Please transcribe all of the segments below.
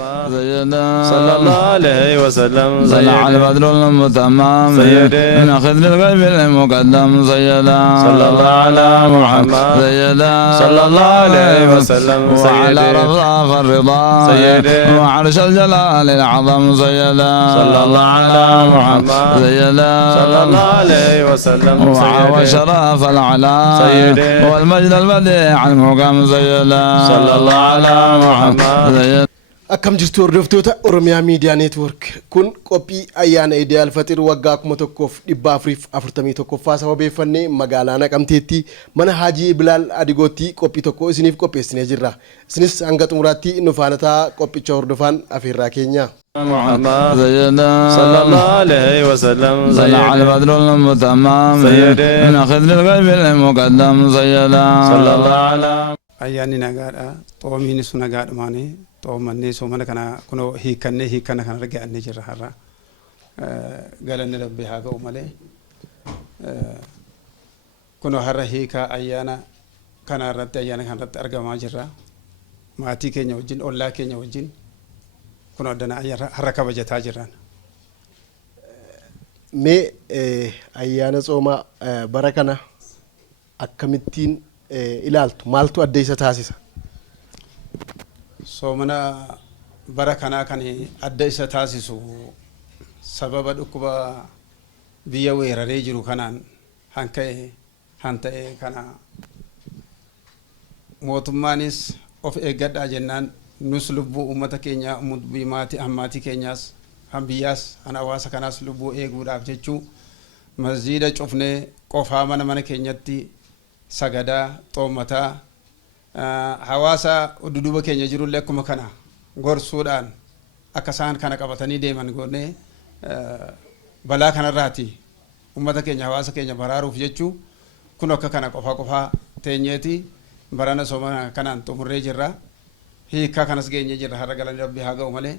سيدنا صلى الله عليه وسلم طلع البدر المتمم سيدي من خدر القلب المقدم سيدنا صلى الله على محمد سيدنا صلى الله عليه وسلم وعلى سيدي رفاف الرضا سيدي وعرش الجلال العظم سيدنا صلى الله على محمد سيدنا صلى الله عليه وسلم سيدي وشرف العلا سيدي والمجد البديع المقام سيدنا صلى الله على محمد سيدنا akkam jirtu hordoftoota Oromiyaa Miidiyaa Neetwork kun qophii ayyaana Iidil Alfaxir waggaa 1441ffaa sababeeffannee magaalaa Naqamteetti mana Haajii Bilaal Adigootti qophii tokko isiniif qopheessinee jirra. Isinis hanga xumuraatti nu faana ta'aa qophicha hordofaan afeerraa keenya. محمد سيدنا صلى الله عليه وسلم طلع سيدي البدر المتمم سيدي من خدر القلب المقدم سيدنا صلى الله على ayyaanni nagaadha xoomiin sun nagaadhumaani xoomanni soomana kana kuno hiikkanne kana argannee jirra har'a galanni rabbii haa ga'u malee kuno har'a hiika ayyaana kana irratti argamaa jirra maatii keenya wajjin ollaa keenya wajjin kuno addana har'a kabajataa jirran. Mee ayyaana tsoomaa bara kana akkamittiin ilaaltu maaltu adda isa taasisa? Soomana bara kanaa kan adda isa taasisu sababa dhukkuba biyya weeraree jiru kanaan hanta'e kana mootummaanis of eeggadhaa jennaan nus lubbuu uummata keenya maatii keenyaas biyyaas hawaasa kanaas lubbuu eeguudhaaf jechuu masjiida cufnee qofaa mana keenyatti sagadaa xoomataa hawaasa duduba keenya jirullee akkuma kana gorsuudhaan akka isaan kana qabatanii deeman goonee balaa kanarraati uummata keenya hawaasa keenya baraaruuf jechuu kun akka kana qofaa teenyeeti barana soomana kanaan xumurree jirra hiikaa kanas geenye jirra har'a galanni rabbii haa ga'u malee.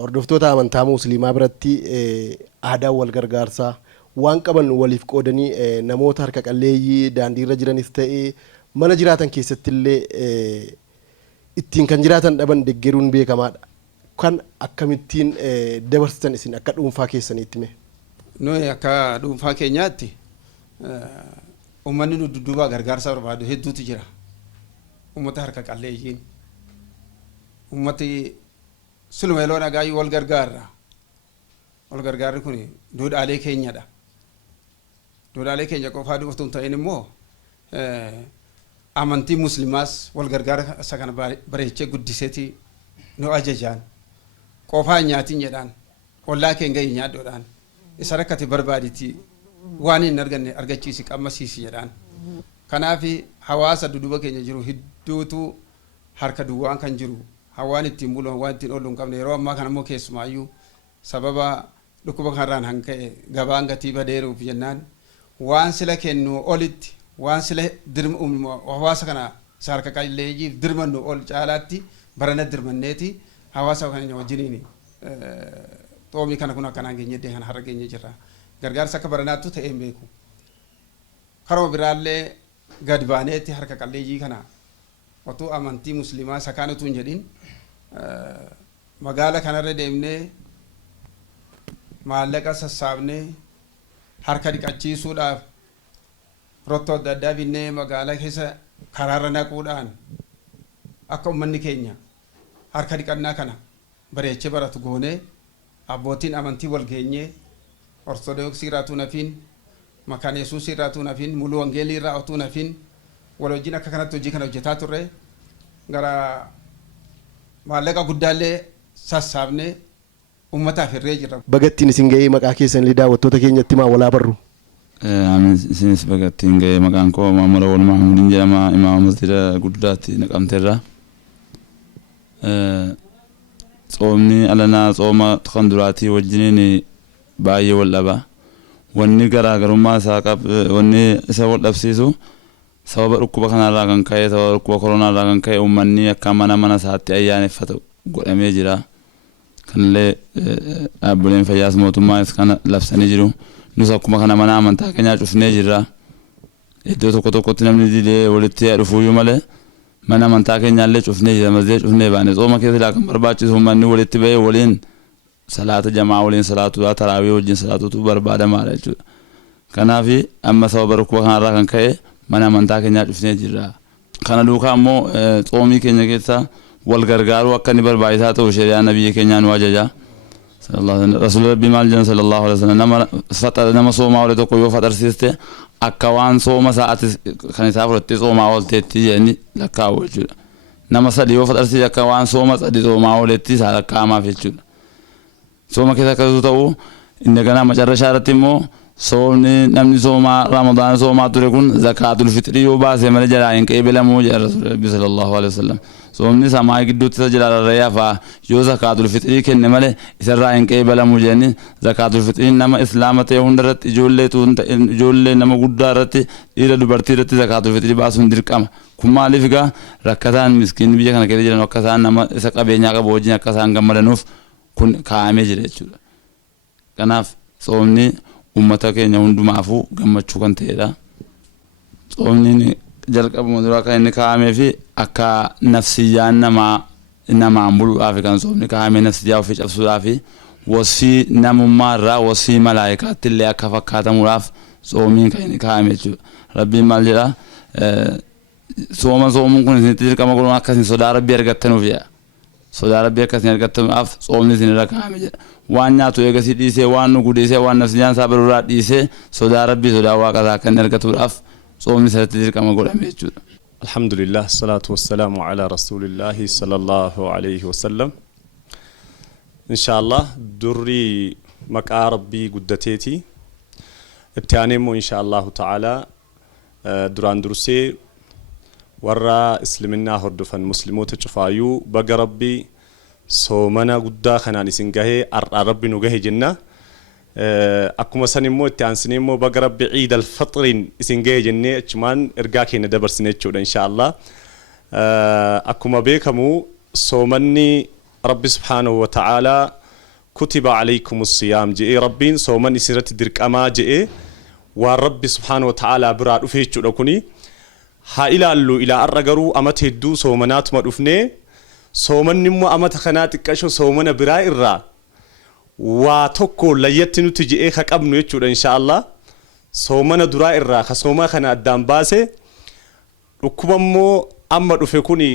Hordoftoota amantaa musliimaa biratti aadaa wal gargaarsaa waan qaban waliif qoodanii namoota harka qalleeyyii daandii irra jiranis ta'ee mana jiraatan keessatti illee ittiin kan jiraatan dhaban deeggaruun beekamaadha. Kan akkamittiin dabarsitan isin akka dhuunfaa keessaniitti mee? Nuyi akka dhuunfaa keenyaatti uummanni nu dudduubaa gargaarsa barbaadu hedduutu jira. Uummata harka qalleeyyiin uummati siluma yeroo nagaayyuu wal gargaarra. Wal gargaarri kun duudhaalee keenyadha. Duudhaalee keenya qofaa du'uuf tun ta'in immoo amantii muslimaas wal gargaara isa kana bareechee guddiseeti nu ajajaan qofaa nyaatiin jedhaan ollaa keenya nyaaddoodhaan isa rakkate barbaaditi waan hin arganne argachiisi qammasiisi jedhaan. Kanaaf hawaasa duduba keenya jiru hedduutu harka duwwaan kan jiru hawaan ittiin bulu waan ittiin oolu hin qabne yeroo ammaa kana immoo keessumaayyuu sababa dhukkuba kanarraan hanka'e gabaan gatii badeeruuf jennaan waan sila kennu olitti waan sila hawaasa kana harka qalleeyyiif dirmannu ol caalaatti barana dirmanneeti hawaasa kana wajjiniin xoomii kana kun akkanaan geenyedde kana har'a geenye jirra. Gargaarsa akka baranaattu ta'ee hin beeku. Karoo biraallee gad baaneetti harka qalleeyyii kana otoo amantii muslimaa sakaan utuu hin jedhin magaala kanarra deemnee maallaqa sassaabnee harka dhiqachiisuudhaaf rottoo adda addaa binnee magaalaa keessa karaarra naquudhaan akka uummanni keenya harka dhiqannaa kana bareechee baratu goonee abbootiin amantii wal geenyee ortodoksii irraatuu nafiin makaan yesuusii irraatuu nafiin muluu wangeelii irraa otuu nafiin wal wajjin akka kanatti hojii kana hojjetaa turre gara maallaqa guddaallee sassaabnee ummataaf hirree jirra. Bagattiin isin ga'ee maqaa keessan illee daawwattoota keenyatti maa walaa barru? Isinis bagattiin ga'ee maqaan koo Maamura Wal Mahmuudin jedhama imaama masjida guddaatti Naqamteerra. Tsoomni alanaa tsooma kan duraatii wajjiniin baay'ee wal dhaba. Wanni garaagarummaa isaa wanni isa wal dhabsiisu sababa dhukkuba kanarraa kan ka'e sababa dhukkuba koronaarraa kan ka'e uummanni akka mana isaatti ayyaaneffatu godhamee jira. Kanallee dhaabbileen fayyaas mootummaanis kana labsanii jiru. Nus akkuma kana mana amantaa keenyaa cufnee jirra. Iddoo tokkotti namni didee walitti dhufuuyyuu malee mana amantaa keenyaallee cufnee masjida cufnee baane sooma keessa ilaa kan barbaachisu manni walitti bahee waliin salaata jamaa waliin salaatu taraawii wajjin salaatutu barbaadamaadha jechuudha. Kanaaf amma sababa rukkuba kanarraa kan ka'e mana amantaa keenyaa cufnee jirra. Kana duukaa immoo xoomii keenya keessa wal gargaaruu akka inni barbaachisaa ta'u shari'aa nabiyyi keenyaa nu ajaja. Rasuulli Rabbii maal jedhan sallallahu alaihi wasallam nama soomaa oole tokko yoo faxarsiiste akka waan sooma sa'aati kan isaa fudhattee soomaa oolteetti jedhanii lakkaa'u jechuudha. Nama sadii yoo faxarsiise akka waan sooma sadii soomaa ooleetti isaa lakkaa'amaaf jechuudha. Sooma keessa akkasuu ta'u inni ganaa macarrashaa irratti immoo soomni namni soomaa ramadaana soomaa ture kun zakaatul fitrii yoo baase malee jalaa hin qeebilamuu jedha Rasuulli Rabbii sallallahu alaihi wasallam. Soomni samaa gidduutti isa jala rarra'ee hafaa yoo zakaatul fitrii kenne malee isarraa hin qeebilamuu jedhanii zakaatul fitrii nama islaama ta'e hunda irratti ijoollee nama guddaa irratti dhiira dubartii irratti zakaatul fitrii baasuun dirqama. Kun maaliif egaa rakkataan miskiin biyya kana keessa jiran akka isaan nama isa qabeenyaa qabu wajjin akka isaan gammadanuuf kun kaa'amee jira jechuudha. Kanaaf soomni ummata keenya hundumaafuu gammachuu kan ta'edha. Soomni jalqabuma duraa kan inni kaa'amee fi akka nafsiyyaan namaan buluudhaaf kan soomni kaa'amee nafsiyyaa ofii cabsuudhaaf wasfii namummaa irraa wasfii malaayikaatti illee akka fakkaatamuudhaaf soomiin kan inni kaa'ame jechuudha. Rabbiin maal jedha soomuun kun isinitti dirqama godhuun akkasiin sodaa rabbii argattanuuf jedha. Sodaa rabbii akkasiin argattanuudhaaf soomni isinirra kaa'ame jedha. Waan nyaatu eegasii dhiisee waan dhugu dhiisee waan nafsiyyaan isaa baruuraa dhiisee sodaa rabbii sodaa waaqasaa akka inni argatuudhaaf soomni isatti dirqama godhame jechuudha. Alhamdulillah, salatu wassalamu ala rasulillahi sallallahu alayhi wasallam. Inshallah durri maqaa rabbii guddateeti. Itti aanee immoo inshaallahu ta'ala duraan dursee warra islaminaa hordofan musliimoota cufaayuu baga rabbii soomana guddaa kanaan isin gahee har'aa rabbi nu gahe jenna. Akkuma san immoo itti aansinee immoo baga rabbi ciid al-faxriin isin gahe jennee achumaan ergaa keenya dabarsine jechuudha inshaallah. Akkuma beekamu soomanni rabbi subhaanahu wa ta'ala kutiba alaykum as-siyaam je'ee rabbiin sooman isirratti dirqamaa je'ee waan rabbi subhaanahu wa ta'ala biraa dhufe jechuudha kuni. Haa ilaallu ilaa har'a garuu amata hedduu soomanaatuma dhufnee soomanni immoo amata kanaa xiqqasho soomana biraa irraa waa tokko layyatti nuti je'ee ka qabnu jechuudha inshaallah. Soomana duraa irraa ka sooma kana addaan baase dhukkuba immoo amma dhufe kuni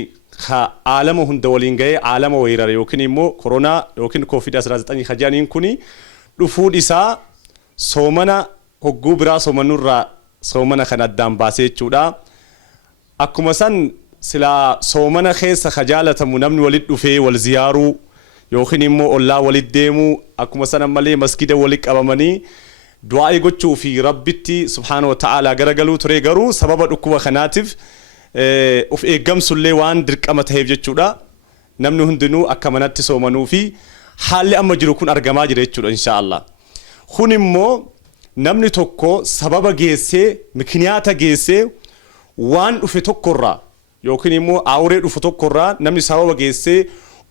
ka aalama hunda waliin ga'ee aalama weerare yookiin immoo koronaa yookiin COVID-19 ka jedhaniin kuni dhufuun isaa soomana hogguu biraa soomannurraa soomana kana addaan baase jechuudha. Akkuma san silaa soomana keessa ka jaalatamu namni walit dhufee wal ziyaaruu yookiin immoo ollaa walit deemuu akkuma san ammallee masgida walit qabamanii du'aa gochuu fi rabbitti subhaanahu wa ta'ala garagaluu ture garuu sababa dhukkuba kanaatiif of eeggamsullee waan dirqama ta'eef jechuudha. Namni hundinuu akka manatti soomanuu fi haalli amma jiru kun argamaa jira jechuudha inshaallah. Kun immoo namni tokko sababa geessee mikniyaata geessee waan dhufe tokkorraa yookiin immoo aawuree dhufu tokkorraa namni sababa geessee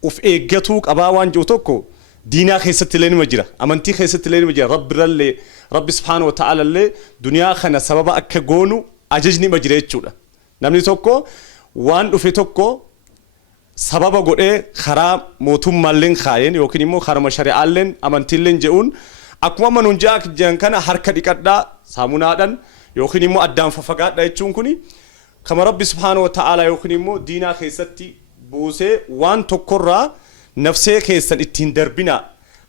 of eeggatuu qabaa waan jiru tokko diinaa keessatti illee nima jira amantii keessatti illee nima jira rabbi subhaanahu wa ta'ala illee duniyaa kana sababa akka goonu ajajni nima jira jechuudha. Namni tokko waan dhufe tokko sababa godhee karaa mootummaalleen kaayeen yookiin immoo karaa shari'aalleen amantiilleen je'uun akkuma manuun je'an kana harka dhiqadhaa saamunaadhaan yookiin immoo addaan fafagaadha jechuun kuni kama rabbi subhaanahu wa ta'ala yookiin immoo diinaa keessatti buusee waan tokkorraa nafsee keessan ittiin darbina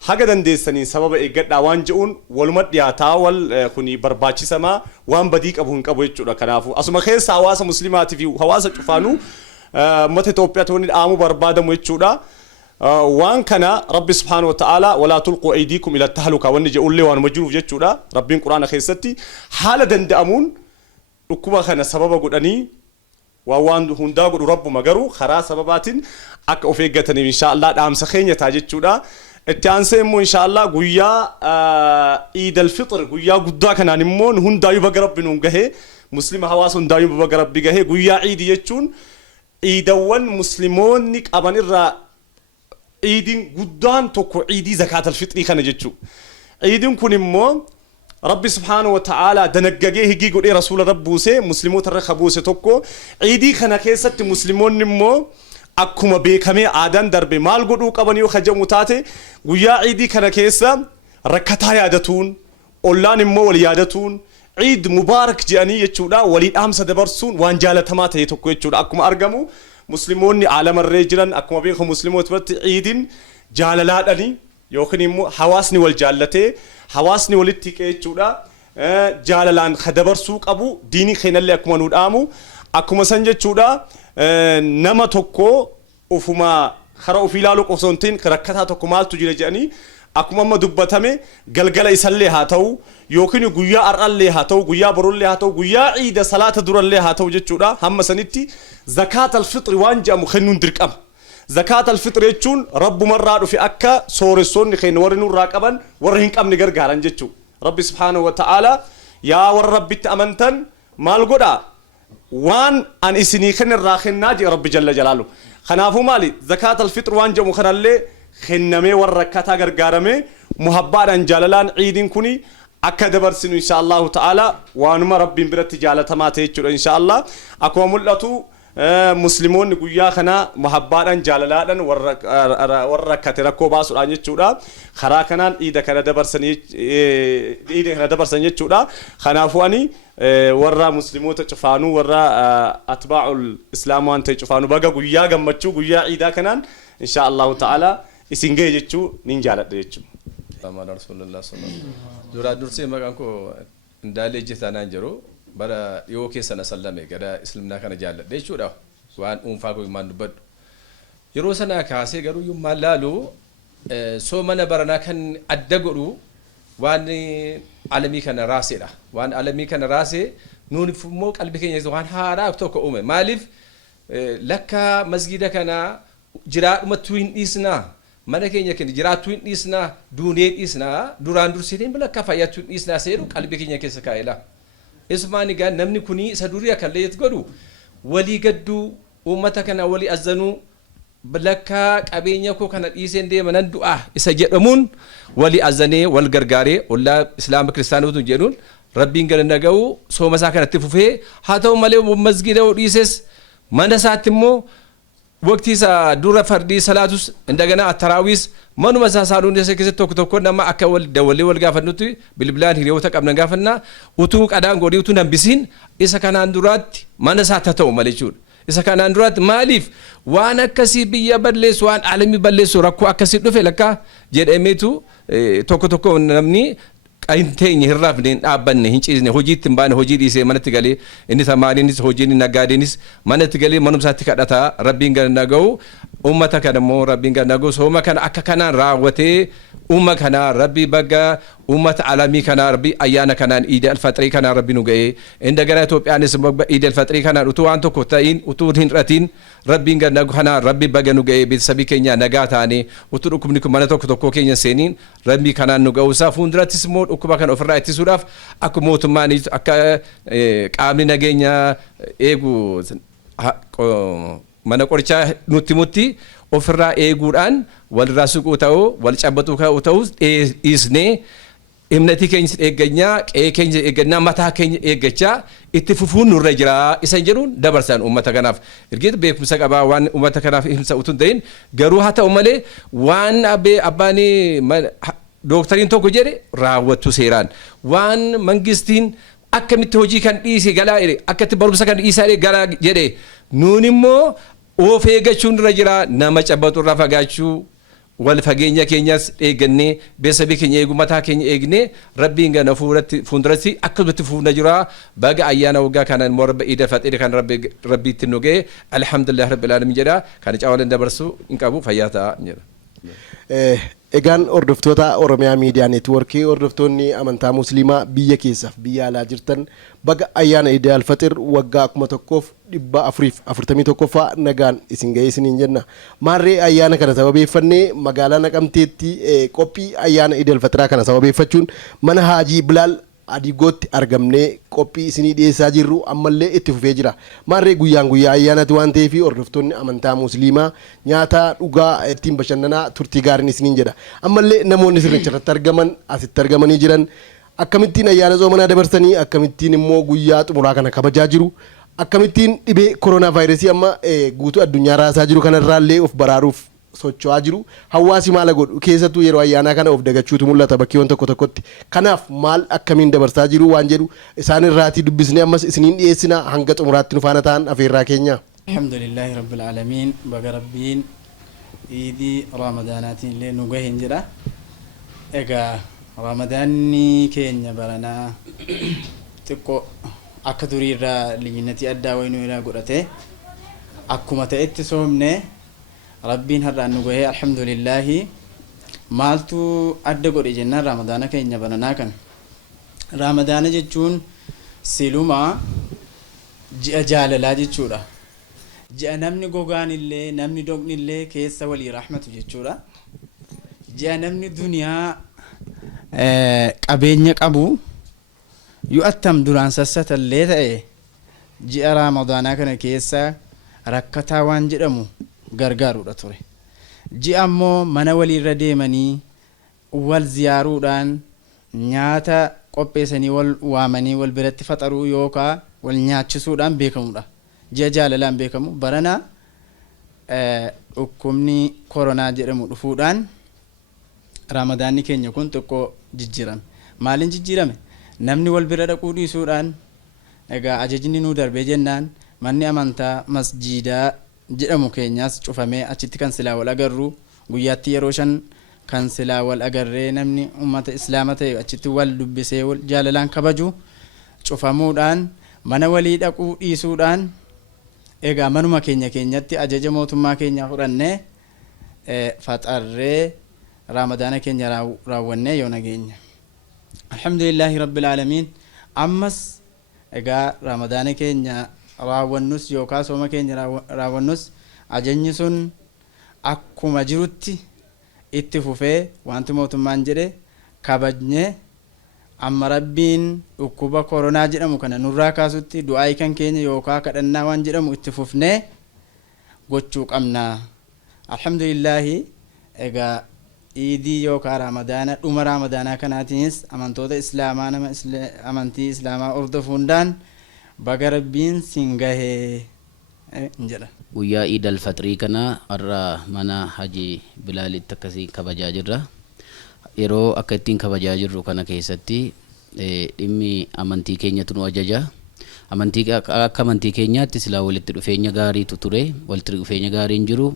haga dandeessanii sababa eeggadhaa waan je'uun waluma dhiyaataa wal kuni barbaachisamaa waan badii qabu hin qabu jechuudha. Kanaafuu asuma keessa hawaasa muslimaatii fi hawaasa cufaanuu mata Itoophiyaa wani dhaamu barbaadamu jechuudha. Waan kana rabbi subhaanahu wa ta'ala walaa tulquu aydiikum ila tahluka wanni je'ullee waanuma jiruuf jechuudha. Rabbiin quraana keessatti haala danda'amuun dhukkuba kana sababa godhanii waan hundaa godhu rabbuma garuu karaa sababaatiin akka of eeggataniif inshaallah dhaamsa keenya taa jechuudha. Itti aansee immoo inshaallah guyyaa Eid al-Fitr guyyaa guddaa kanaan immoo hundaayyuu baga rabbi nuun gahee muslima hawaasa hundaayyuu baga rabbi gahee guyyaa Eid jechuun Eidawwan muslimoonni qaban irraa Eidin guddaan tokko Eidii zakat al-Fitrii kana jechuudha. Eidin kun immoo ربي سبحانه وتعالى دنققيه هيجي قولي رسول ربوسي مسلمون ترخبوسي توكو عيدي خنا كيست مسلمون نمو akkuma beekame aadaan darbe maal godhuu qaban yoo kajamu taate guyyaa ciidii kana keessa rakkataa yaadatuun ollaan immoo wal yaadatuun ciid mubaarak jedhanii jechuudha walii dhaamsa dabarsuun waan jaalatamaa ta'e tokko jechuudha akkuma argamu muslimoonni aalamarree jiran akkuma beekamu muslimoota biratti ciidin jaalalaadhani yookiin immoo hawaasni wal jaallatee hawaasni walitti hiqee jechuudha jaalalaan dabarsuu qabu diinii keenyallee akkuma nu dhaamu akkuma san jechuudha nama tokko ufuma khara ufi ilaalu qosontiin rakkataa tokko maaltu jira jedhanii akkuma amma dubbatame galgala isallee haa ta'u yookiin guyyaa ar'allee haa ta'u guyyaa borullee haa ta'u guyyaa ciida salaata durallee haa ta'u jechuudha hamma sanitti zakat al-fitr waan jedhamu kennuun dirqama zakat al-fitr jechuun rabbumarraa dhufe akka sooressoonni keenya warri nurraa qaban warri hin qabne gargaaran jechuudha rabbi subhaanahu wa ta'ala yaa warra rabbitti amantan maal godhaa وان ان اسني خن الراخن ناجي رب جل جلاله خنافو مالي زكاة الفطر وان جمو خن اللي خنمي وركتا غرغارمي محبان جلالان عيدين كوني اكد برسن ان شاء الله تعالى وانما رب برت جالة ما تيجر ان شاء الله اكو ملتو مسلمون قويا خنا محبان جلالان وركت ركو باسو اني تشودا خرا كنان ايدا كنا دبرسن ايدا كنا دبرسن يتشودا خنافو اني ورا مسلمون تشفانو ورا اتباع الاسلام وان تشفانو بقى قويا غمچو قويا عيدا كنان ان شاء الله تعالى اسنجي يجو نينجالت يجو محمد رسول الله صلى الله عليه وسلم دورا درسي مغانكو اندالي جتانا جرو bara yoo keessana sallame gara islaamna kana jaalladhe jechuudha waan uunfaa koo imaan dubbadhu yeroo sana kaasee garuu yummaa laalu soo mana baranaa kan adda godhu waan alamii kana raaseedha waan alamii kana raasee nuuni immoo qalbii keenya waan haaraa tokko uume maaliif lakka masgida kana jiraadhumatu hin dhiisnaa mana keenya keenya jiraattu hin dhiisnaa duunee dhiisnaa duraan dursiitiin lakka fayyattu hin dhiisnaa seeru qalbii keenya keessa kaa'ela ismaani gaan namni kuni isa duriya kan leeyet godhu walii gaddu ummata kana walii azanu lakka qabeenya koo kana dhiiseen deemanan du'a isa jedhamuun walii azanee wal gargaaree walla islaama kiristaanota jedhuun rabbiin gala naga'u sooma isaa kanatti fufee haa ta'u malee masgida dhiises mana isaatti immoo waqtii isaa dura fardii salaatus indagana at-taraawis manuma isaa saaluun isa keessatti tokko tokko nama akka wal dawallee wal gaafannutti bilbilaan hiriyoota qabna gaafanna utuu qadaan godhii utuu nambisiin isa kanaan duraatti mana isaa ta'u malee jechuudha isa kanaan duraatti maaliif waan akkasii biyya balleessu waan alamii balleessu rakkoo akkasii dhufe lakka jedhameetu tokko tokko namni qainteenya hirraafne dhaabbanne hin ciisne hojiitti hin baane hojii dhiisee manatti galee inni tamaariinis hojiin naggaadeenis manatti galee manumsaatti kadhata rabbiin gala naga'u ummata kana immoo rabbiin gala naga'u sooma kana akka kanaan raawwatee umma kana rabbi bagga ummata alamii kana rabbi ayyaana kanaan iid al-fitrii kana rabbi nu ga'ee inda gara Itoophiyaanis iid al-fitrii kana utuu waan tokko ta'in utuu hin ratiin rabbiin gala naga'u kana rabbi bagga nu ga'ee beesabii keenya nagaa taane utuu dhukkubni kun mana tokko tokko keenya seeniin rabbi kanaan nu ga'u isaa fuuldurattis immoo dhukkuba kana ofirraa ittisuudhaaf akka mootummaan akka qaamni nageenya eegu mana qorichaa nutti mutti ofirraa eeguudhaan walirraa suquu ta'uu wal cabbatuu ta'uu dhiisnee himnatii keenya eegganyaa qe'ee keenya eeggannaa mataa keenya eeggachaa itti fufuun nurra jira isa jedhuun dabarsan uummata kanaaf ergeet beekumsa qabaa waan uummata kanaaf himsa utuu ta'in garuu haa ta'u malee waan abbaanii dooktariin tokko jedhe raawwattu seeraan waan mangistiin akkamitti hojii kan dhiise galaa akkatti barumsa kan dhiisaa galaa jedhe nuun immoo of eeggachuun irra jira nama cabbatu irraa fagaachuu wal fageenya keenyas eeggannee beesabii keenya eegu mataa keenya eegnee rabbiin gana fuulduratti akkasumatti fuufna jira baga ayyaana waggaa kanaan immoo rabbi iida faxiiri kan rabbiitti nu ga'e alhamdulillah rabbil alamin jedha kan caawalan dabarsu hin qabu fayyaa ta'a jedha. Egaan hordoftoota Oromiyaa Miidiyaa Neetwoorkii hordoftoonni amantaa Musliimaa biyya keessaaf biyya alaa jirtan baga ayyaana Iid al-Fixir waggaa 1441ffaa nagaan isin ga'ee isiniin jenna. Maarree ayyaana kana sababeeffannee magaalaa Naqamteetti qophii ayyaana Iid al-Fixiraa kana sababeeffachuun mana Haajii Bilaal Adigootti argamnee qophii isinii dhiyeessaa jirru ammallee itti fufee jira. Maarree guyyaan guyyaa ayyaanati waan ta'eef hordoftoonni amantaa Musliimaa nyaata dhugaa ittiin bashannanaa turtii gaariin isiniin jedha. Ammallee namoonni sirricha irratti argaman asitti argamanii jiran akkamittiin ayyaana soomanaa dabarsanii akkamittiin immoo guyyaa xumuraa kana kabajaa jiru akkamittiin dhibee koronaa vaayirasii amma guutuu addunyaa raasaa jiru kanarraallee of baraaruuf socho'aa jiru hawaasi maal godhu keessattuu yeroo ayyaanaa kana of dagachuutu mul'ata bakkeewwan tokko tokkotti kanaaf maal akkamiin dabarsaa jiru waan jedhu isaan irraatii dubbisnee ammas isiniin dhiyeessina hanga xumuraatti nu faana ta'an afeerraa keenya. Alhamdulillahi rabbil aalamiin baga rabbiin iidii raamadaanaatiin illee nu gahe jedha. Egaa raamadaanni keenya baranaa xiqqoo akka durii irraa liyyinnatii addaa wayinuu irraa godhate akkuma ta'etti soomne rabbiin har'aan nu gahee alhamdulillahi maaltu adda godhe jennaan raamadaana keenya baranaa kan raamadaana jechuun silumaa ji'a jaalalaa jechuudha. Ji'a namni gogaan illee namni doqni illee keessa walii rahmatu jechuudha. Ji'a namni duniyaa qabeenya qabu yoo attam duraan sassatallee ta'e ji'a raamadaanaa kana keessa rakkataa waan jedhamu gargaaruudha ture. Ji'a ammoo mana waliirra deemanii wal ziyaaruudhaan nyaata qopheessanii wal waamanii wal biratti faxaruu yookaan wal nyaachisuudhaan beekamudha. Ji'a jaalalaan beekamu barana dhukkubni koronaa jedhamu dhufuudhaan raamadaanni keenya kun xiqqoo jijjiirame. Maaliin jijjiirame? Namni wal bira dhaquu dhiisuudhaan egaa ajajni nuu darbee jennaan manni amantaa masjiidaa jedhamu keenyaas cufamee achitti kan silaa wal agarru guyyaatti yeroo 5 kan silaa wal agarree namni uummata islaama ta'e achitti wal dubbisee wal jaalalaan kabaju cufamuudhaan mana walii dhaquu dhiisuudhaan egaa manuma keenyatti ajaja mootummaa keenyaa fudhannee faxarree raamadaana keenya raawwannee yoo nageenya. Alhamdulillahi rabbil aalamiin ammas egaa raamadaana keenya raawwannus yookaan sooma keenya raawwannus ajajni sun akkuma jirutti itti fufee wanti mootummaan jedhe kabajnee amma rabbiin dhukkuba koronaa jedhamu kana nurraa kaasutti du'aa kan keenya yookaan kadhannaa waan jedhamu itti fufnee gochuu qabna. Alhamdulillahi egaa iidii yookaan raamadaana dhuma raamadaanaa kanaatiinis amantoota islaamaa nama amantii islaamaa hordofuudhaan baga rabbiin siin gahee jedha. Guyyaa iidal faxirii kana har'a mana Haji Bilaalitti akkasii kabajaa jirra. Yeroo akka ittiin kabajaa jirru kana keessatti dhimmi amantii keenyatu nu ajaja. Akka amantii keenyaatti silaa walitti dhufeenya gaariitu ture. Walitti dhufeenya gaariin jiru.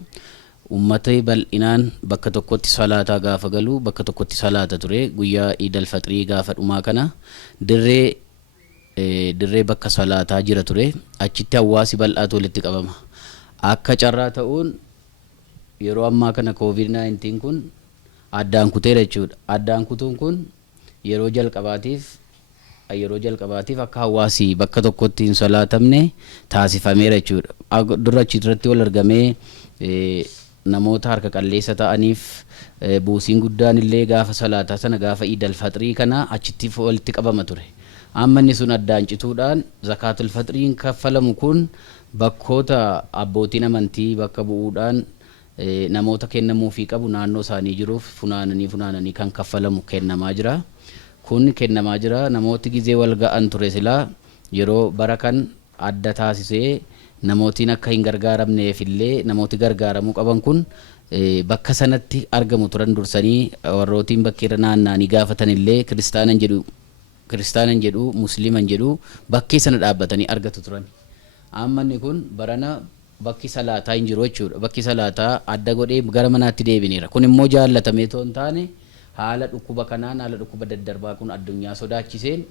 Uummata bal'inaan bakka tokkotti salaataa gaafa galu bakka tokkotti salaata ture. Guyyaa iidal faxirii gaafa dhumaa kana dirree bakka salaataa jira ture. Achitti hawaasi bal'aatu walitti qabama. Akka carraa ta'uun yeroo ammaa kana COVID-19 kun addaan kuteera jechuudha. Addaan kutuun kun yeroo jalqabaatiif akka hawaasi bakka tokkotti hin salaatamne taasifameera jechuudha. Dura achirratti wal argamee namoota harka qalleessa ta'aniif buusiin guddaan illee gaafa salaataa sana gaafa iidal faxirii kana achitti walitti qabama ture. Amma inni sun addaan cituudhaan zakaatul faxiriin kaffalamu kun bakkoota abbootiin amantii bakka bu'uudhaan namoota kennamuufii qabu naannoo isaanii jiruuf funaananii kan kaffalamu kennamaa jira. Kun kennamaa jira. Namooti gizee wal ga'an ture silaa yeroo bara kan adda taasisee namootiin akka hin gargaaramneef illee namooti gargaaramuu qaban kun bakka sanatti argamu turan dursanii warrootiin bakkeerra naanna'anii gaafatan illee kiristaanan jedhu musliiman jedhu bakkee sana dhaabbatanii argatu turan. Amma inni kun barana bakki salaataa hin jiru jechuudha. Bakki salaataa adda godhee gara manaatti deebineera. Kun immoo jaallatamee too hin taane haala dhukkuba kanaan haala dhukkuba daddarbaa kun addunyaa sodaachiseen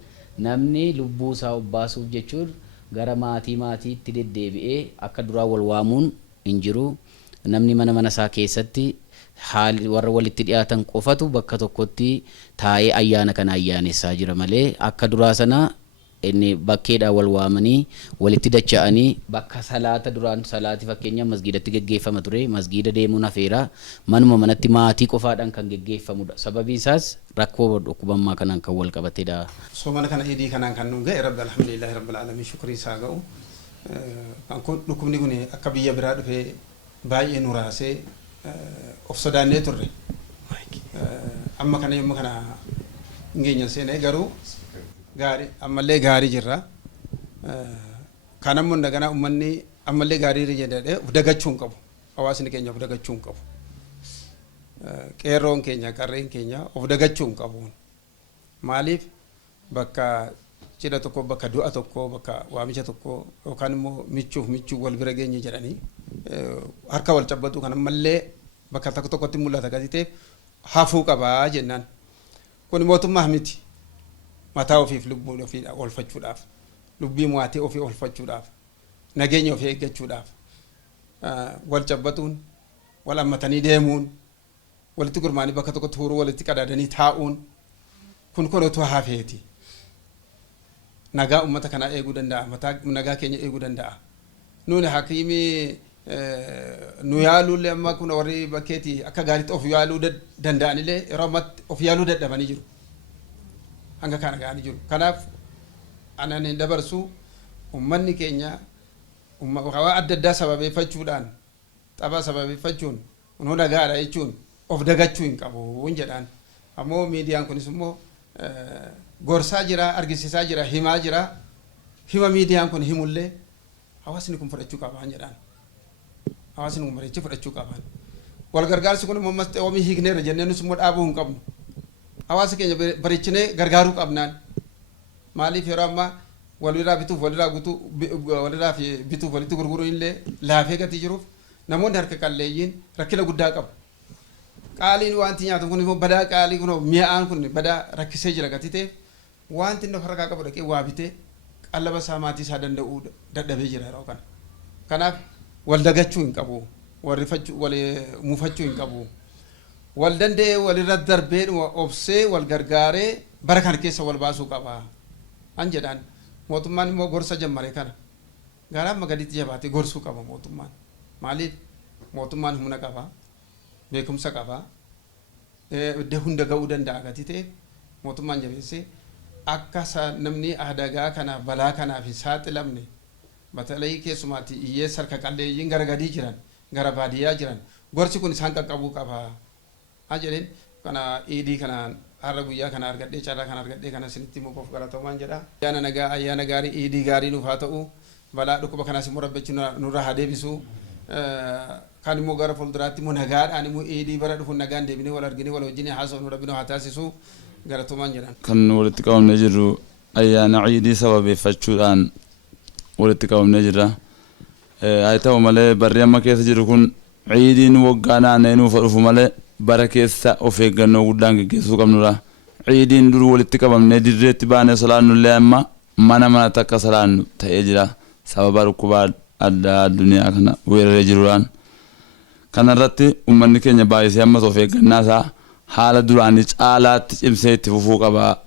namni lubbuu isaa obbaasuuf jechuun gara maatiitti deddeebi'ee akka duraa wal waamuun hin jiru. Namni mana isaa keessatti haali warra walitti dhiyaatan qofatu bakka tokkotti taa'ee ayyaana kana ayyaanessaa jira malee akka duraa sana inni bakkeedhaa wal waamanii walitti dacha'anii bakka salaata duraan salaati fakkeenya masgiidatti geggeeffama ture masgiida deemuun hafeera manuma manatti maatii qofaadhaan kan geggeeffamudha. Sababiin isaas rakkoo dhukkubammaa kanaan kan wal qabatedha. Soomana kana idii kanaan kan nu ga'e rabbi alhamdulillahi rabbil aalamiin shukrii isaa ga'u kan kun dhukkubni kun akka biyya biraa dhufee baay'ee nu raasee of sodaannee turre amma kana yommuu kana ingeenyan seenee garuu gaarii ammallee gaarii jirra. Kanammoo daganaa uummanni ammallee gaarii jedhee of dagachuu hin qabu. Hawaasni keenya of dagachuu hin qabu. Qeerroon keenya qarreen keenya of dagachuu hin qabu. Maaliif bakka cidha tokko bakka du'a tokko bakka waamicha tokko yookaan immoo michuu wal bira geenye jedhanii harka wal cabbatu kan ammallee bakka tokko tokkotti mul'ata gadi hafuu qabaa jennaan. Kun mootummaa miti. Mataa ofiif lubbuu ofii oolfachuudhaaf lubbii maatii ofii oolfachuudhaaf nageenya ofii eeggachuudhaaf wal cabbatuun wal ammatanii deemuun walitti gurmaanii bakka tokkotti huruu walitti qadaadanii taa'uun kun otoo hafeeti. Nagaa ummata kanaa eeguu danda'a. Nagaa keenya eeguu danda'a. Nuuni hakiimii nu yaaluullee amma kun warri bakkeeti akka gaariitti of yaaluu danda'anillee yeroo ammatti of yaaluu dadhabanii jiru. Hanga kana ga'anii jiru. Kanaaf anan hin dabarsu ummanni keenya waa adda addaa sababeeffachuudhaan tapha sababeeffachuun nu nagaadha jechuun of dagachuu hin qabu jedhaan. Ammoo miidiyaan kunis immoo gorsaa jira, argisiisaa jira, himaa jira. Hima miidiyaan kun himullee hawaasni kun fudhachuu qabaan jedhaan. Hawaasni kun bareechee fudhachuu qabaan. Wal gargaarsi kun immoo mastee oomii hiikneerra jennee nus immoo dhaabuu hin qabnu. Hawaasa keenya bareechinee gargaaruu qabnaan. Maaliif yeroo ammaa walirraa bituuf walirraa bituuf walitti gurguruun illee laafee gatii jiruuf namoonni harka qalleeyyiin rakkina guddaa qabu. Qaaliin wanti nyaatu kun immoo badaa qaalii kun mi'aan kun badaa rakkisee jira gatii ta'e wanti inni ofirraa qabu dhaqee waa bitee qallaba isaa maatii isaa danda'uu dadhabee jira yeroo kana. Kanaaf wal dagachuu hin qabu. Wal muufachuu hin qabu. Wal danda'ee walirra darbee obsee wal gargaaree bara kana keessa wal baasuu qaba. An jedhaan mootummaan immoo gorsa jammare kana gaaraan magaliitti jabaatee gorsuu qaba mootummaan. Maaliif mootummaan humna qaba, beekumsa qaba, iddoo hunda ga'uu danda'a gatii ta'e mootummaan jabeessee akka namni adagaa kanaaf balaa kanaaf hin saaxilamne batalii keessumaatti hiyyeessa harka qalleeyyiin gara gadii jiran gara baadiyyaa jiran gorsi kun isaan qaqqabuu qaba. Haa jedheen kana iidii kanaan har'a guyyaa kana argadhee carraa kana argadhee kana isinitti mukuuf galatomaan jedha. Ayyaana nagaa ayyaana gaarii iidii gaarii nuuf haa ta'u balaa dhukkuba kanaas immoo rabbichi nurra haa deebisu. Kan immoo gara fuulduraatti immoo nagaadhaan immoo iidii bara dhufuun nagaan deebinee wal arginee wal wajjin haasofnu rabbi nu haa taasisu galatomaan jedhan. Kan walitti qabamnee jirru ayyaana iidii sababeeffachuudhaan walitti qabamnee jirra. Haa ta'u malee barri amma keessa jiru kun iidiin waggaa naanna'ee nuuf dhufu malee bara keessa of eeggannoo guddaan gaggeessuu qabnudha. Iidiin dur walitti qabamnee dirreetti baanee salaannullee amma mana takka salaannu ta'ee jira. Sababa dhukkubaa addaa addunyaa kana weeraree jiruudhaan. Kanarratti uummanni keenya baay'isee ammas of eeggannaa isaa haala duraanii caalaatti cimsee itti fufuu qaba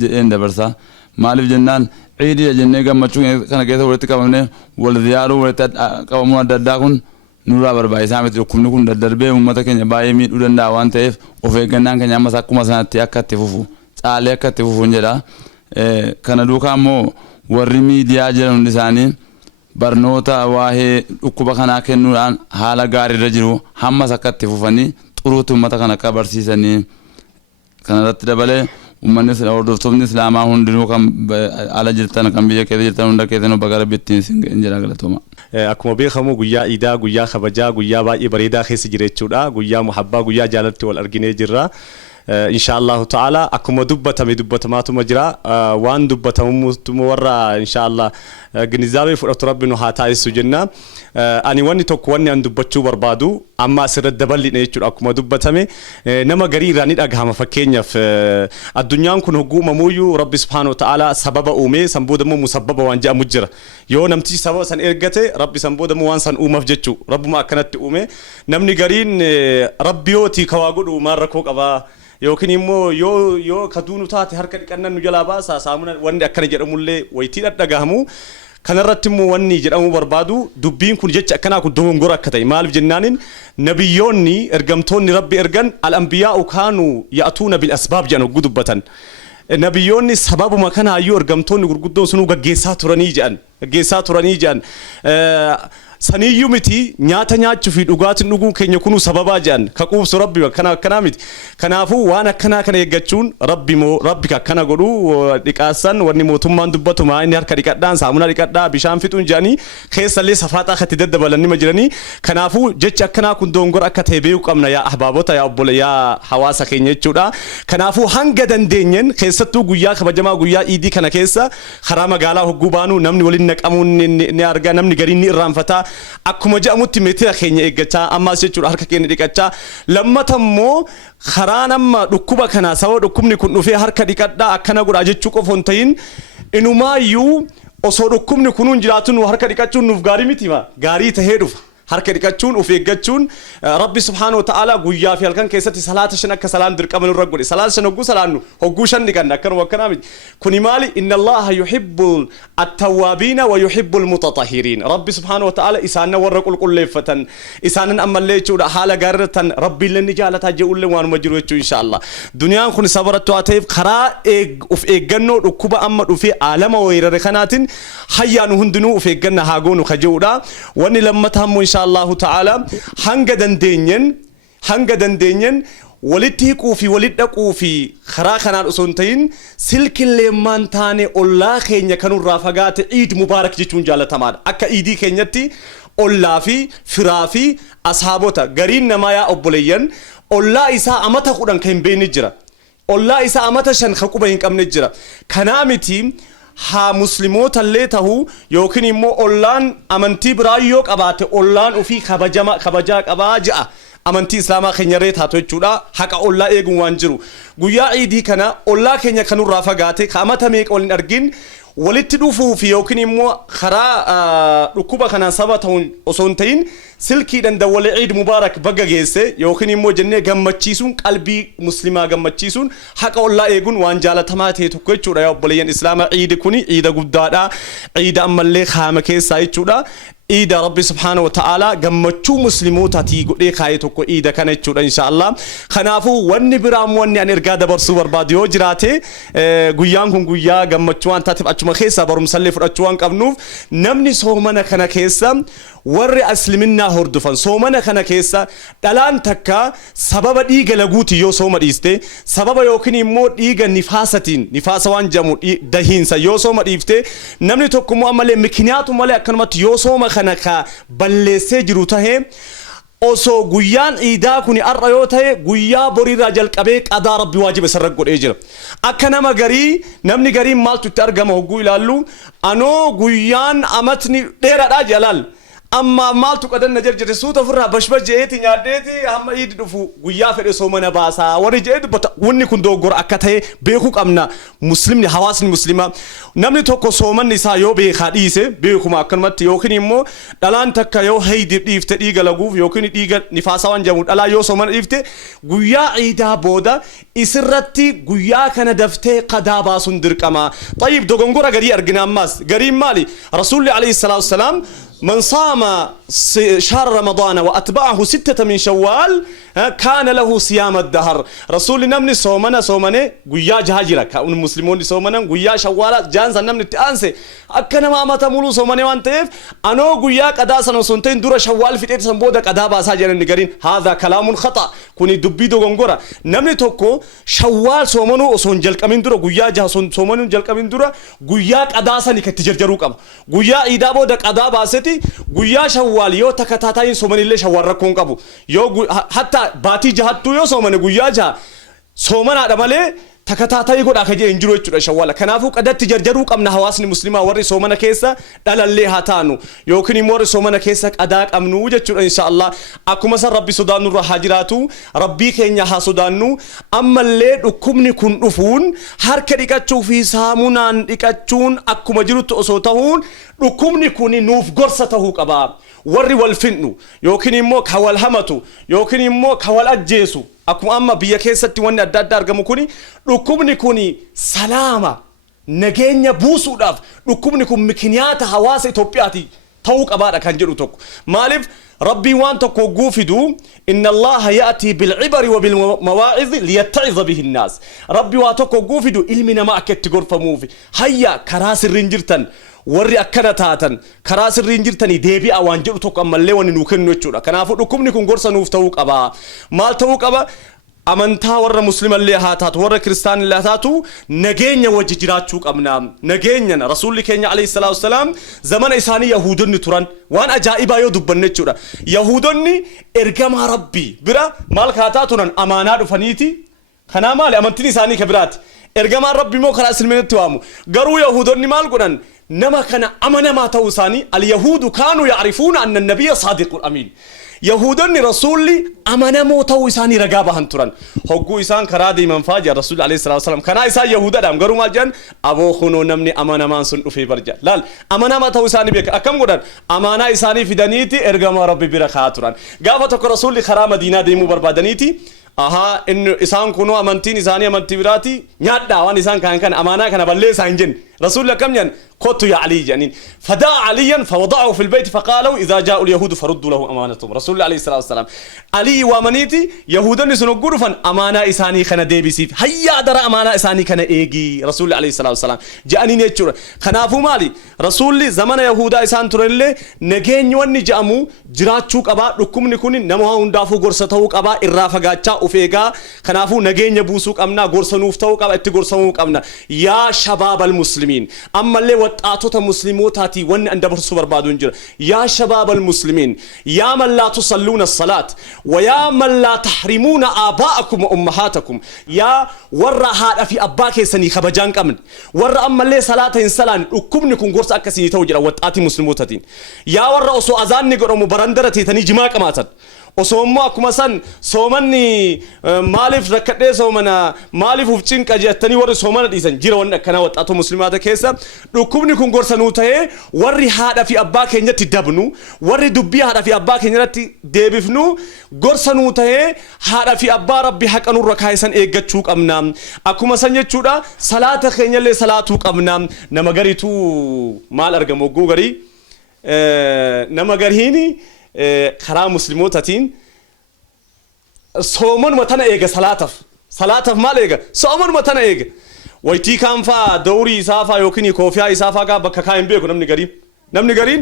jedheen dabarsa. Maaliif jennaan iidii jennee gammachuu kana keessa walitti qabamnee wal ziyaaruu walitti qabamuun adda addaa kun nurraa barbaachisaa miti. Dhukkubni kun daddarbee uummata keenya baay'ee miidhuu danda'a waan ta'eef of eeggannaan keenya ammas akkuma sanatti akka itti fufu caalee akka itti fufuun jedha. Kana duukaa immoo warri miidiyaa jiran hundi isaanii barnoota waa'ee dhukkuba kanaa kennuudhaan haala gaariirra jiru hammas akka itti fufanii xuruutti uummata kana akka barsiisanii kanarratti dabalee uummanni hordoftoonni islaamaa hundinuu kan ala jirtan kan biyya keessa jirtan hunda keessanuu bagara bittiin sin jedha galatooma. Akkuma beekamu guyyaa iidaa guyyaa kabajaa guyyaa baay'ee bareedaa keessa jira jechuudha. Guyyaa muhabbaa guyyaa jaalatti wal arginee jirra. Inshaallahu ta'ala akkuma dubbatamaa jira waan dubbatamu warra inshaallah ginizaabee fudhatu rabbi nu haa taasisu jenna. Ani wanni tokko wanni an dubbachuu barbaadu amma asirratti daballine jechuudha. Akkuma dubbatame nama garii irraa ni dhagahama. Fakkeenyaaf addunyaan kun hogguu uumamuyyuu rabbi subhaanahu wa ta'ala sababa uumee san boodammoo musabbaba waan jedhamu jira. Yoo namtichi sababa san ergate rabbi san boodammoo waan san uumaaf jechuu rabbuma akkanatti uume namni gariin rabbi yooti kawaa godhu maal rakkoo qabaa. Yookiin immoo yoo kaduunu taate harka dhiqannan nu jalaa baasa saamuna wanni akkana jedhamullee wayitii dhagahamu. Kanarratti immoo wanni jedhamu barbaadu dubbiin kun jecha akkanaa kun dogongora akka ta'e maaliif jennaanin nabiyyoonni ergamtoonni rabbi ergan al-anbiyaa'u kaanuu ya'tuuna bil asbaab jedhan hogguu dubbatan. Nabiyyoonni sababuma kanaayyuu ergamtoonni gurguddoon sunuu gaggeessaa turanii jedhan. saniyyu miti nyaata nyaachuu fi dhugaatiin dhuguun keenya kunu sababaa jedhan ka quubsu rabbi akkana miti kanaafuu waan akkana kana eeggachuun rabbi akkana godhu dhiqaasan wanni mootummaan dubbatu maa inni harka dhiqadhaan saamunaa dhiqadhaa bishaan fixuun jedhanii keessallee safaaxaa katti daddabalan nima jiranii kanaafuu jechi akkanaa kun dongora akka ta'e beekuu qabna yaa ahbaabota yaa obbola yaa hawaasa keenya jechuudha kanaafuu hanga dandeenyen keessattuu guyyaa kabajamaa guyyaa iidii kana keessa karaa magaalaa hogguu baanu namni waliin naqamuun ni arga namni gariin ni irraanfata akkuma jedhamutti meetira keenya eeggachaa ammaas jechuudha harka keenya dhiqachaa lammata immoo karaa nama dhukkuba kana sababa dhukkubni kun dhufee harka dhiqadhaa akkana godha jechuu qofa hin ta'in inumaayyuu osoo dhukkubni kunuun jiraatu nu harka dhiqachuun nuuf gaarii miti gaarii tahee dhufa harka dhiqachuun of eeggachuun rabbi subhaanahu wa ta'ala guyyaa fi halkan keessatti salaata shan akka salaan dirqama nurra godhe salaata shan hogguu salaannu hogguu shan dhiqanna akkanuma miti kuni maali inna allaha yuhibbu at-tawwaabiina wa yuhibbu al-mutatahhiriin rabbi subhaanahu wa ta'ala isaanna warra qulqulleeffatan isaanan ammallee jechuudha haala gaariirratan rabbiillee ni jaalataa je'ullee waanuma jiru jechuu inshallah duniyaan kun sabarattu haa ta'eef karaa of eeggannoo dhukkuba amma dhufee aalama weerare kanaatiin hayyaanu hundinuu of eegganna haa goonu ka je'udha wanni lammataa immoo Allahu ta'ala hanga dandeenyen walitti hiquu fi walitti dhaquu fi karaa kanaan osoo hin ta'in silkillee maan taane ollaa keenya kanurraa fagaate iid mubaarak jechuun jaalatamaadha akka iidii keenyatti ollaa fi firaa fi ashaabota gariin namaa yaa obboleeyyan ollaa isaa amata 10 kan hin beekne jira ollaa isaa amata 5 kan quba hin qabne jira kanaa miti haa musliimoota illee tahu yookiin immoo ollaan amantii biraa yoo qabaate ollaan ofii kabajaa qabaa ja'a amantii islaamaa keenya irree taatu jechuudha haqa ollaa eeguun waan jiru guyyaa iidii kana ollaa keenya kanurraa fagaate kaamata meeqa waliin argin walitti dhufuu fi yookiin immoo karaa dhukkuba kanaan sababa ta'uun osoo hin ta'in silkiidhaan dawwalee iid mubaarak bagga geesse yookiin immoo jennee gammachiisuun qalbii muslimaa gammachiisuun haqa ollaa eeguun waan jaalatamaa ta'e tokko jechuudha yaa obboleeyyan islaamaa iidi kuni iida guddaadha iida ammallee kaama keessaa jechuudha iida rabbi subhaanahu wa ta'ala gammachuu muslimootatii godhee kaayee tokko iida kana jechuudha inshallah kanaafuu wanni biraan wanni an ergaa dabarsuu barbaadu yoo jiraate guyyaan kun guyyaa gammachuu waan taateef achuma keessaa barumsallee fudhachuu waan qabnuuf namni soomana kana keessa warri islaaminaa hordofan soomana kana keessa dhalaan takka sababa dhiiga laguuti yoo sooma dhiiste sababa yookiin immoo dhiiga nifaasatiin nifaasa waan jedhamu dahiinsa yoo sooma dhiifte namni tokko immoo ammallee mikiniyaatu malee akkanumatti yoo sooma kana ka balleessee jiru tahee osoo guyyaan iidaa kuni arra yoo ta'e guyyaa boriirraa jalqabee qadaa rabbi waajiba isarra godhee jira akka nama garii namni garii maaltu itti argama hogguu ilaallu anoo guyyaan amatni dheeraadhaa jalaal amma maaltu qadanna jirjire suuta ofirraa bashbash jeeti nyaadheeti hamma iidi dhufu guyyaa fedhe soomana baasaa warri jee dubbata wanni kun dogoggora akka ta'e beekuu qabna muslimni hawaasni muslimaa namni tokko soomanni isaa yoo beekaa dhiise beekuma akkanumatti yookiin immoo dhalaan takka yoo haydi dhiifte dhiiga laguuf yookiin dhiiga nifaasaa waan jedhamu dhalaa yoo soomana dhiifte guyyaa iidaa booda isirratti guyyaa kana daftee qadaa baasuun dirqama tayyib dogongora garii argina ammaas gariin maali rasuulli alayhi salaatu wassalaam من صام شهر رمضان وأتبعه 6 من شوال كان له صيام الدهر رسول نمني صومنا قيا جهاجرة كأن المسلمون صومنا قيا شوال جانسا نمني تأنسي أكنا ما متمولو صومنا وانتف أنا قيا قداسا وسنتين دور شوال في تيت سنبودا قدابا ساجر النجارين هذا كلام خطأ كوني دبيدو غنغورا نمني توكو شوال صومنو وسنجل كمين دورا قيا جها صومنو جل كمين دورا قيا قداسا نكتجرجروك قيا إدابو دا قدابا ستي guyyaa shawwaal yoo takataatiin soomanillee shawwaal rakkoon qabu yoo hatta baatii jahattuu yoo soomane guyyaa jaha soomanaadha malee takataatii godha akka jeen jiru jechuudha shawwaal kanaafuu qadatti jarjaruu qabna hawaasni muslimaa warri soomana keessa dhalallee haa taanu yookiin immoo warri soomana keessa qadaa qabnu jechuudha inshallah akkuma san rabbi sodaannurra haa jiraatu rabbii keenya haa sodaannu ammallee dhukkubni kun dhufuun harka dhiqachuu fi saamunaan dhiqachuun akkuma jirutti osoo ta'uun dhukkubni kun nuuf gorsa tahuu qaba warri wal finnu yookiin immoo ka wal hamatu yookiin immoo ka wal ajjeesu akkuma amma biyya keessatti wanni adda adda argamu kuni dhukkubni kuni salaama nageenya buusuudhaaf dhukkubni kun mikiniyaata hawaasa Itoophiyaati ta'uu qabaadha kan jedhu tokko maaliif rabbii waan tokko guufidu inna allaha ya'ti bil ibari wa bil mawa'iz liyatta'iz bihi an-nas rabbii waan tokko guufidu ilmi namaa akka itti gorfamuuf hayya karaa sirriin jirtan warri akkana taatan karaa sirriin jirtanii deebi'a waan jedhu tokko ammallee wanni nuu kennu jechuudha. Kanaafuu dhukkubni kun gorsa nuuf ta'uu qaba. Maal ta'uu qaba? Amantaa warra muslimallee haa taatu warra kiristaanillee haa taatu nageenya wajji jiraachuu qabna. Nageenyana rasuulli keenya alayhi salaatu wasalaam zamana isaanii yahuudonni turan waan ajaa'ibaa yoo dubbanne jechuudha. Yahuudonni ergamaa rabbii bira maal kaataa turan amaanaa dhufaniiti. Kanaa maali amantiin isaanii ka biraati. Ergamaan rabbii moo karaa islaaminaatti waamu. Garuu yahuudonni maal godhan nama kana amanamaa ta'uu isaanii al-yahuudu kaanuu ya'rifuuna anna an-nabiyya saadiqul amiin. Yahudonni rasuulli amanamoo ta'uu isaanii ragaa bahan turan. Hogguu isaan karaa deeman faaja rasuulli alayhi salaatu wasallam kanaa isaan yahuudadhaan garuu maal jedhan aboo kunoo namni amanamaan sun dhufee barja. Laal amanamaa ta'uu isaanii beeka akkam godhan amaanaa isaanii fidaniiti ergamaa rabbi bira kaa turan. Gaafa tokko rasuulli karaa Madiinaa deemuu barbaadaniiti. Aha inni isaan kunoo amantiin isaanii amantii biraati nyaadhaa waan isaan kan amaanaa kana balleessaa hin jenne. رسول كم ين قلت يا علي جنين فدعا عليا فوضعه في البيت فقالوا إذا جاءوا اليهود فردوا له أمانتهم رسول الله عليه الصلاة والسلام علي ومنيتي يهودا نسنقول فن أمانة إساني خنا ديبسيف هيا درا أمانة إساني خنا إيجي رسول الله عليه الصلاة والسلام جاني نيتشور خنافو مالي رسول الله زمان يهودا إسان تريله نجين يواني جامو جراتشوك أبا ركوم نكوني نموها هندافو غرستوك أبا إرافقاتشا أفيقا خنافو نجين يبوسوك أمنا غرسنوفتوك أبا اتغرسنوك أمنا يا شباب المسلمين أما اللي وطاعتوتا مسلموتاتي وان اندبرسو بربادون جر يا شباب المسلمين يا من لا تصلون الصلاة ويا من لا تحرمون آباءكم وأمهاتكم يا ورا هذا في أباك سني خبجان كمن ورا أما اللي صلاة إنسان وكم نكون قرص أكسيني توجر وطاعتي مسلموتاتين يا ورا أسو أذان نقرأ مبرندرتي تني جماعة كماتن osommo akkuma san soomanni maaliif rakkadhee soomana maaliif ufcin qajettanii warri soomana dhiisan jira wanni akkana waxxaatoo muslimaata keessa dhukkubni kun gorsanuu ta'ee warri haadha fi abbaa keenyatti dabnu warri dubbii haadha fi abbaa keenyatti deebifnu gorsanuu ta'ee haadha fi abbaa rabbi haqa nurra kaayisan eeggachuu qabna akkuma san jechuudha salaata keenyallee salaatuu qabna nama gariitu maal argamu ogguu garii nama gariini karaa muslimootatiin soomanuma tana eega salaataaf maal eega soomanuma tana eega waytii kaanfaa dawrii isaafaa yookiin koofiyaa isaafaa gaa bakka kaa hin beeku namni gariin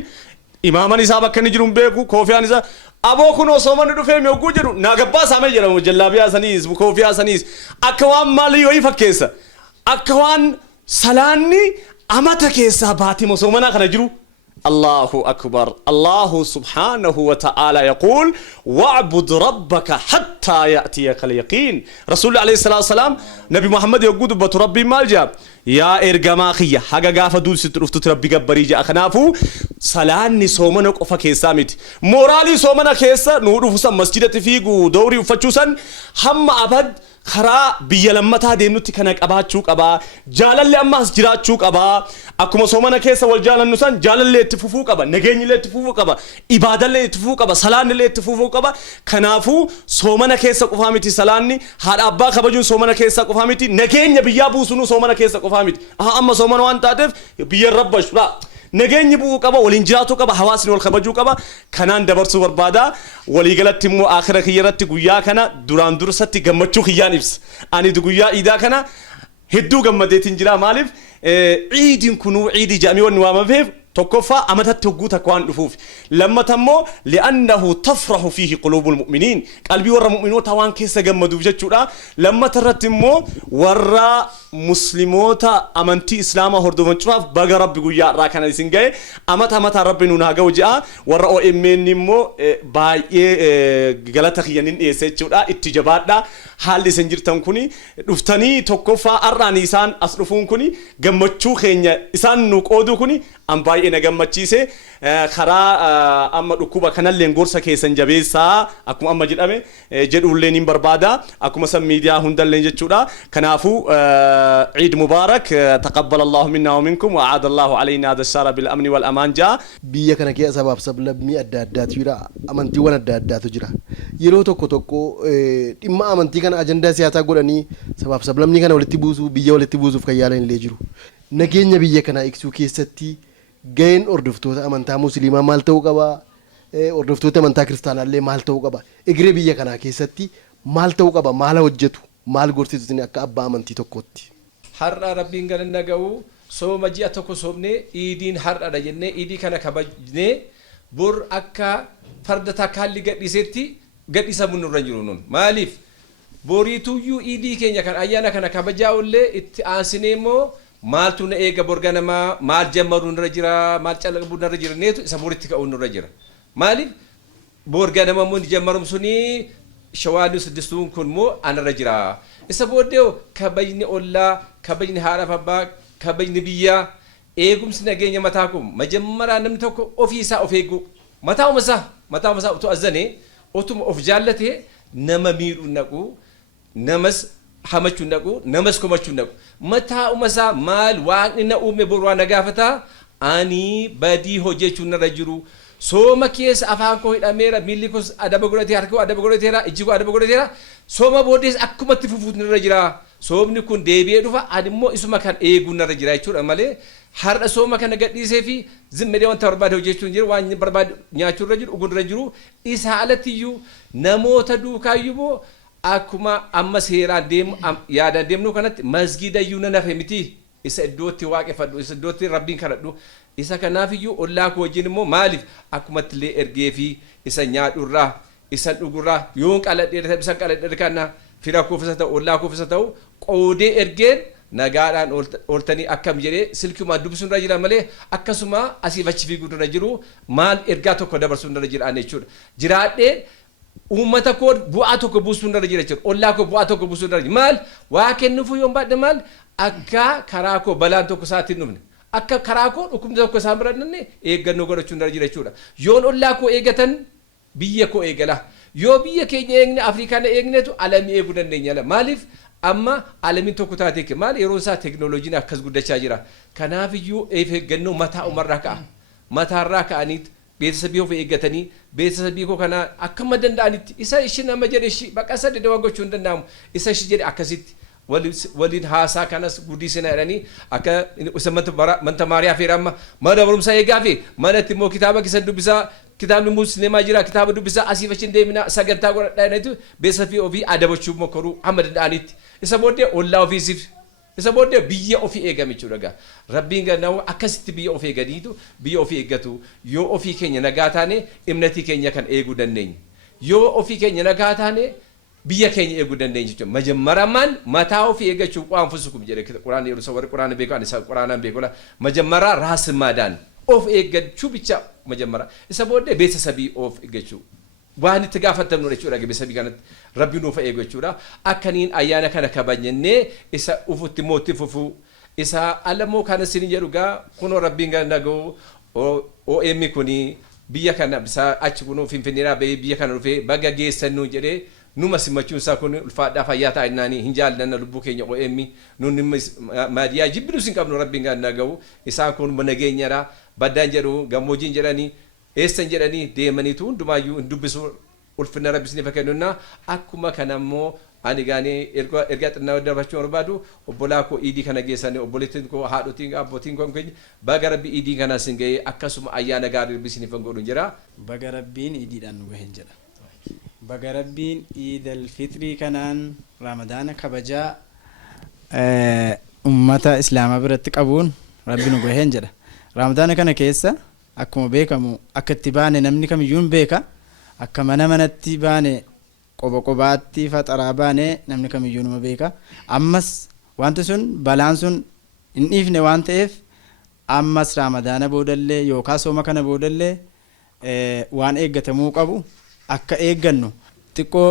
imaaman isaa bakka inni jiru hin beeku koofiyaan isaa aboo kunoo soomanni dhufee mi ogguu jedhu naagabbaa saamee jedhamu jallaabiyaa saniis koofiyaa saniis akka waan maalii wayii fakkeessa akka waan salaanni amata keessaa baatima soomanaa kana jiru الله أكبر الله سبحانه وتعالى يقول واعبد ربك حتى يأتيك اليقين رسول الله عليه الصلاة والسلام نبي محمد يقول بتربي مالجا يا إرجما خيا حاجة قافة دول سترفت تربي جبري جا خنافو سلاني سومنك أفكي سامت مورالي سومنا كيسا نورو فسا مسجد تفيقو دوري وفتشوسن هم أبد خرا بيلمتها دينوتي كانك أبا تشوك أبا جالل اللي أما جرات تشوك أبا أكما سومنا كيسا والجال النسان جالل اللي تفوفوك أبا نجيني اللي تفوفوك أبا إبادة اللي تفوفوك أبا سلان اللي تفوفوك أبا خنافو سومنا كيسا قفامتي سلاني هاد أبا خبجون سومنا كيسا قفامتي نجيني بيابو سنو سومنا كيسا قفامتي أما سومنا وان تاتف بيا ربش لا نجيني بو كبا والإنجاتو كبا حواسن والخبجو كبا كنان دبرسو بربادا وليقلت مو آخر خيرت قويا كنا دوران درست جمتشو خيان إبس أني دقويا إذا كنا هدو جمدتين جرا مالف عيد كنو عيد جامي ونوام فيه تكفى أمتى تجوت كوان نفوف لما تمو لأنه تفرح فيه قلوب المؤمنين قلبي ورا مؤمنون توان كيس جمدوا بجتشورا لما ترتمو ورا مسلموتا أمنتي إسلامه هردو منشراف بقى رب يقول راكنا يسنجي أمتى رب نونها جوجا ورا إمين نمو باي غلطة خيانين إيسيتشورا اتجابات دا حال سنجر تنكوني رفتني تكفى أراني إنسان أصرفون كوني جمتشو خينيا إنسان نوكودو كوني أم باي إنا جمتشيسه خرا أما ركوبا كنا لينغورسا كيسن جبيسا أكو أما جدامه جدول لينين بربادا أكو مثلا ميديا هندل لين جتشورا كنافو عيد مبارك تقبل الله منا ومنكم وعاد الله علينا هذا الشهر بالأمن والأمان جاء بيا كنا كي أسباب سبلبني أدادات يرا أمانتي وانا أدادات جرا يلو توكو إما أمانتي كان أجندة سياسة قولني سباب سبلبني كنا ولتي بوزو بيا ولتي بوزو في كيالين ليجرو نجينا بيا كنا إكسو كيستي جين أردفتوتا أمانتا مسلمة مالتو كبا أردفتوتا أمانتا كريستانا اللي مالتو كبا إجري بيا كنا كيستي مالتو كبا مالا وجتو مال غورتي تني أكا أبا أمانتي توكوتي حر ربي قال النجاو sooma ji'a tokko soomnee iidiin har'adha jennee iidii kana kabajnee bor akka farda takka haalli gadhiisetti gadhiisamu nurra jiru nun maaliif boriituyyuu iidii keenya kan ayyaana kana kabajaa ollee itti aansinee immoo maaltu na eega borga namaa maal jammaru nurra jira maal calaqabu nurra jira neetu isa boritti ka'u nurra jira maaliif borga nama immoo jammarum suni shawaanii siddistuun kun immoo anarra jira isa booddee kabajni ollaa kabajni haadhaaf abbaa kabajni biyyaa eegumsi nageenya mataa kun majammaraa namni tokko ofii isaa of eegu mataa'uma isaa utuu azzanee utuma of jaallatee nama miidhuu naqu namas hamachuu naqu namas komachuu naqu mataa'uma isaa maal waaqni na uume boru na gaafataa ani badii hojjechuu narra jiru sooma keessa afaan koo hidhameera miilli koos adaba godhatee harki koo adaba godhateera ijji koo adaba godhateera sooma booddees akkumatti fufuut narra jira soomni kun deebi'ee dhufa ani immoo isuma kan eeguu narra jira jechuudha malee har'a sooma kana gadhiisee fi zimmedee wanta barbaade hojjechuun jiru waan barbaade nyaachuurra jiru dhuguurra jiru isa alattiyyuu namoota duukaayyuu moo akkuma amma seeraan deemu yaadaan deemnu kanatti masgiidayyuu na nafe miti isa iddootti waaqeffadhu isa iddootti rabbiin kadhadhu isa kanaafiyyuu ollaa koo wajjin immoo maaliif akkumatti illee ergee fi isa nyaadhurraa isa dhugurraa yoon qaladhee bisan qaladhee kana fira koofisa ta'u ollaa koofisa ta'u qoodee ergeen nagaadhaan ooltanii akkam jedhee silkiumaan dubbisuun irra jira malee akkasuma asiif achi fiiguu irra jiru maal ergaa tokko dabarsuun irra jira jechuudha jiraadhee uummata koo bu'aa tokko buusuun irra jira jechuudha ollaa koo bu'aa tokko buusuun irra jira maal waa kennuuf yoon baadhe maal akka karaa koo balaan tokko isaatti hin dhufne akka karaa koo dhukkubni tokko isaan bira dhanne eeggannoo godhachuun irra jira jechuudha yoon ollaa koo eegatan biyya koo eegala yoo biyya keenya eegne afrikaan eegnetu alamii eeguu dandeenya maaliif amma alamiin tokko taatee maal yeroo isaa teknooloojiin akkas guddachaa jira kanaafiyyuu eeggannoo mataa umarraa ka'a mataarraa ka'anii beeksisabii of eeggatanii beeksisabii koo kana akkama danda'anitti isa ishi nama jedhe ishi baqa sadde dawaa gochuu hin danda'amu isa ishi jedhe akkasitti waliin haasaa kanas guddisina jedhanii akka isa manta maariyaa feeramma mana barumsaa eegaa fi manatti immoo kitaaba kisan dubbisaa kitaabni musliimaa jira kitaaba dubbisaa asiif achi deemina sagantaa godhadhaanitu beeksisabii ofii adabachuu mokoruu hamma danda'anitti isa booddee ollaa ofiisiif isa booddee biyya ofii eegame jechuudha rabbiin gannaa'u akkasitti biyya ofii eeganiitu biyya ofii eeggatu yoo ofii keenya nagaa taane imnatii keenya kan eeguu dandeenya yoo ofii keenya nagaa taane biyya keenya eeguu dandeenya jechuudha majammaraan mataa ofii eeggachuu qaanfusukum jedhe quraana yeroo warri quraana beeku ani quraanaan beekula majammaraa raasmaadaan of eeggachuu bicha majammaraa isa booddee beeksisabii of eeggachuu waan itti gaafatamnu jechuudha beeksisabii kanatti rabbi nuuf eegu jechuudha akkaniin ayyaana kana kabajannee isa ufutti mootti fufu isa alamoo kana sin jedhu gaa kunoo rabbiin gannagoo OM kuni biyya kana bisa achi kunoo finfinneeraa biyya kana dhufee baga geessannu jedhee numa simachuun isaa kun ulfaadhaa fayyaa taa'innaanii hin jaallanna lubbuu keenya OM nun maadiyaa jibbidu sin qabnu rabbiin gannagoo isaan kun nageenyadha baddaan jedhu gammoojjiin jedhanii eessan jedhanii deemaniitu hundumaayyuu hin dubbisu ulfinna rabbisni fakkeenyummaa akkuma kanammoo ani gaanii ergaa xinnaa darbachuu barbaadu obbolaa koo iidii kana geessanii obboleettiin koo haadhotiin abbootiin koo keenya baga rabbii iidii kana sin ga'ee akkasuma ayyaana gaarii rabbisni fangoodhu jira baga rabbiin iidiidhaan nu gaheen jedha baga rabbiin iidal fitrii kanaan ramadaana kabajaa ummata islaamaa biratti qabuun rabbi nu gaheen jedha ramadaana kana keessa akkuma beekamu akka itti baane namni kamiyyuu beeka akka manatti baane qobaatti faxaraa baane namni kamiyyuu numa beeka ammas wanti sun balaan sun hin dhiifne waan ta'eef ammas ramadaana boodallee yookaan sooma kana boodallee waan eeggatamuu qabu akka eeggannu xiqqoo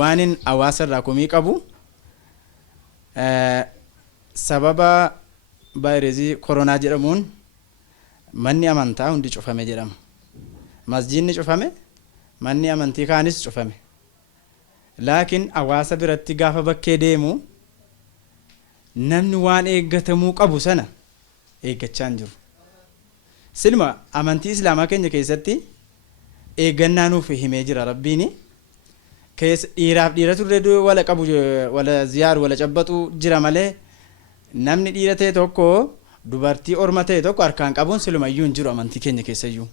waanin hawaasa irraa komii qabu sababa vaayirasii koronaa jedhamuun manni amantaa hundi cufame jedhama masjiidni cufame manni amantii kaanis cufame laakiin hawaasa biratti gaafa bakkee deemu namni waan eeggatamuu qabu sana eeggachaa hin jiru silma amantii islaamaa keenya keessatti eeggannaa nuuf himee jira rabbiin dhiiraaf dhiira turre wala qabu wala ziyaaru wala cabbatu jira malee namni dhiira ta'e tokko dubartii orma ta'e tokko harkaan qabuun silumayyuu hin jiru amantii keenya keessayyuu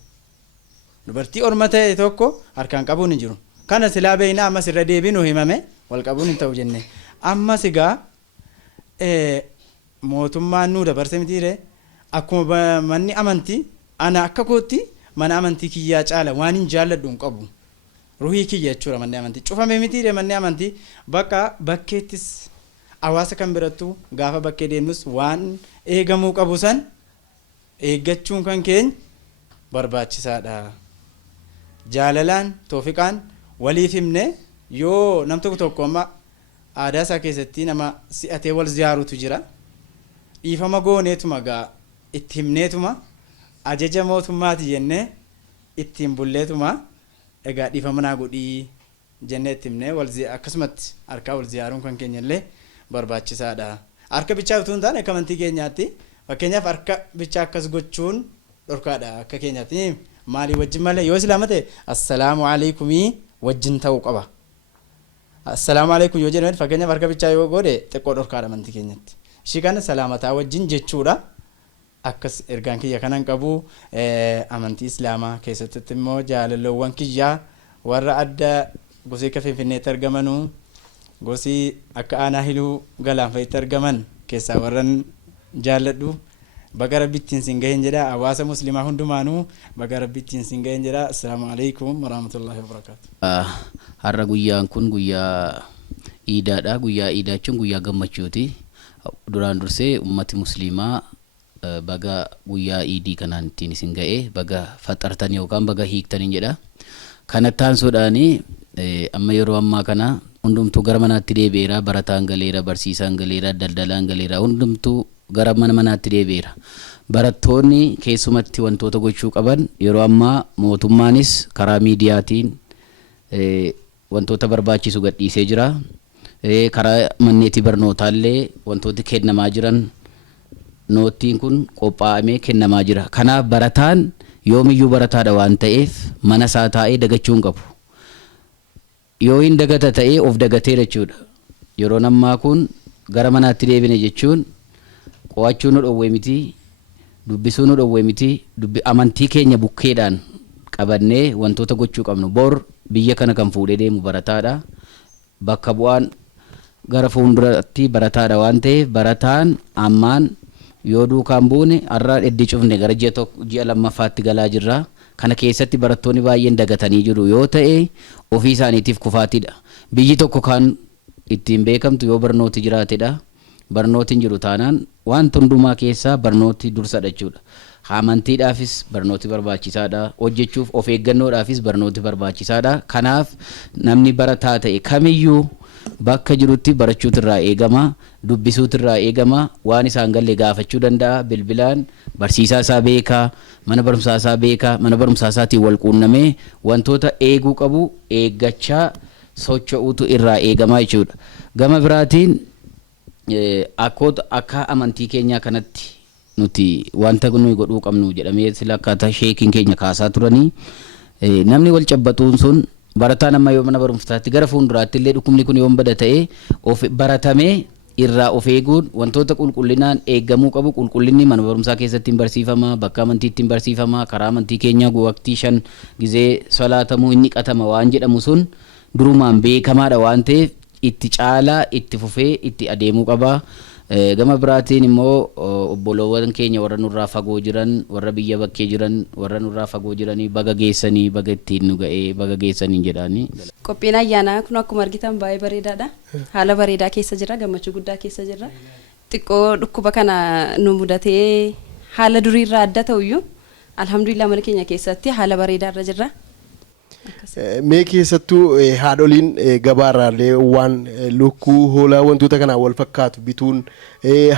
dubartii orma ta'e tokko harkaan qabuun hin jiru kana silaa beeyna ammas irra deebiin himame wal qabuun hin ta'u jenne ammas egaa mootummaan nuu dabarse mitiire akkuma manni amantii ana akka kootti mana amantii kiyyaa caala waan hin jaalladhu hin qabu ruhii kiyya jechuudha manni amantii cufame mitiire manni amantii bakka bakkeettis hawaasa kan birattu gaafa bakkee deemnus waan eegamuu qabu san eeggachuun kan keenya barbaachisaadha. Jaalalaan toofiqaan waliif himne yoo nam tokko amma aadaa isaa keessatti nama si'atee wal ziyaarutu jira. Dhiifama gooneetuma gaa itti himneetuma ajaja mootummaati jennee ittiin bulleetuma egaa dhiifama naa godhii jennee itti himnee akkasumatti harkaa wal ziyaaruun kan keenya illee barbaachisaadha. Harka bichaa utuu hin taane akka amantii keenyaatti fakkeenyaaf harka bichaa akkas gochuun dhorkaadha akka keenyaatti maalii wajjin malee yoo islaama ta'e assalaamu alaikumii wajjin ta'uu qaba. Assalaamu alaikum yoo jedhamu fakkeenyaaf harka bichaa yoo godhe xiqqoo dhorkaadha amantii keenyatti. Ishii kana salaamataa wajjin jechuudha. Akkas ergaan kiyya kanan qabu amantii islaamaa keessatti immoo jaalalloowwan kiyyaa warra adda gosii akka Finfinneetti argamanuu gosii akka aanaa hiluu galaanfa'itti argaman keessaa warran jaalladhu baga rabbittiin sin ga'een jedha hawaasa muslimaa hundumaanuu baga rabbittiin sin ga'een jedha. Assalaamu alaikum warahmatullahi wabarakaatu. Har'a guyyaan kun guyyaa iidaadha. Guyyaa iidaa jechuun guyyaa gammachuuti. Duraan dursee ummati muslimaa baga guyyaa iidii kanaan ittiin isin ga'e baga faxartan yookaan baga hiiktaniin jedha. Kanattaan soodhaanii amma yeroo ammaa kana hundumtuu gara manaatti deebi'eera. Barataan galeera, barsiisaan galeera, daldalaan galeera, hundumtuu gara manaatti deebi'eera. Barattoonni keessumatti wantoota gochuu qaban yeroo ammaa mootummaanis karaa miidiyaatiin wantoota barbaachisu gadhiisee jira. Karaa manneetii barnootaallee wantooti kennamaa jiran noottiin kun qophaa'amee kennamaa jira. Kanaaf barataan yoomiyyuu barataadha waan ta'eef mana isaa taa'ee dagachuu hin qabu. Yoo hin dagata ta'ee of dagateera jechuudha. Yeroo ammaa kun gara manaatti deebine jechuun qo'achuu nu dhowwee miti, dubbisuu nu dhowwee miti, amantii keenya bukkeedhaan qabannee wantoota gochuu qabnu. Bor biyya kana kan fuudhee deemu barataadha. Bakka bu'aan gara fuulduratti barataadha waan ta'eef barataan ammaan yoo duukaan buune har'a eddi cufne gara ji'a lammaffaatti galaa jirra. Kana keessatti barattoonni baay'een dagatanii jiru yoo ta'e ofii isaaniitiif kufaatiidha. Biyyi tokko kan ittiin beekamtu yoo barnooti jiraatedha. Barnootiin jiru taanaan wanta hundumaa keessaa barnooti dursadha jechuudha. Amantiidhaafis barnooti barbaachisaadha. Hojjechuuf of eeggannoodhaafis barnooti barbaachisaadha. Kanaaf namni barataa ta'e kamiyyuu bakka jirutti barachuutu irraa eegama, dubbisuutu irraa eegama, waan isaan galle gaafachuu danda'a. Bilbilaan barsiisaa isaa beekaa, mana barumsaa isaa beekaa, mana barumsaa isaatiin wal quunnamee wantoota eeguu qabu eeggachaa socho'uutu irraa eegama jechuudha. Gama biraatiin akka amantii keenyaa kanatti nuti wanta nuyi godhuu qabnu jedhamee sila akkaataa sheekiin keenya kaasaa turanii namni wal cabbaxuun sun barataan amma yoo mana barumsaatti gara fuulduraatti illee dhukkubni kun yoo bada ta'e of baratamee irraa of eeguun wantoota qulqullinaan eeggamuu qabu. Qulqullinni mana barumsaa keessatti hin barsiifama, bakka amantiitti hin barsiifama, karaa amantii keenyaa waqtii 5 gizee salaatamuu inni qatama waan jedhamu sun durumaan beekamaadha waan ta'eef itti caalaa itti fufee itti adeemuu qaba. Gama biraatiin immoo obboloowwan keenya warra nurraa fagoo jiran, warra biyya bakkee jiran, warra nurraa fagoo jiranii baga geessanii baga ittiin nu ga'ee baga geessanii jedhanii. Qophiin ayyaanaa kun akkuma argitan baay'ee bareedaadha. Haala bareedaa keessa jira, gammachuu guddaa keessa jira. Xiqqoo dhukkuba kana nu mudatee haala duriirraa adda ta'uyyuu alhamdulillah mana keenya keessatti haala bareedaarra jirra. Mee keessattuu haadholiin gabaarraallee waan lukkuu hoolaa wantoota kanaan wal fakkaatu bituun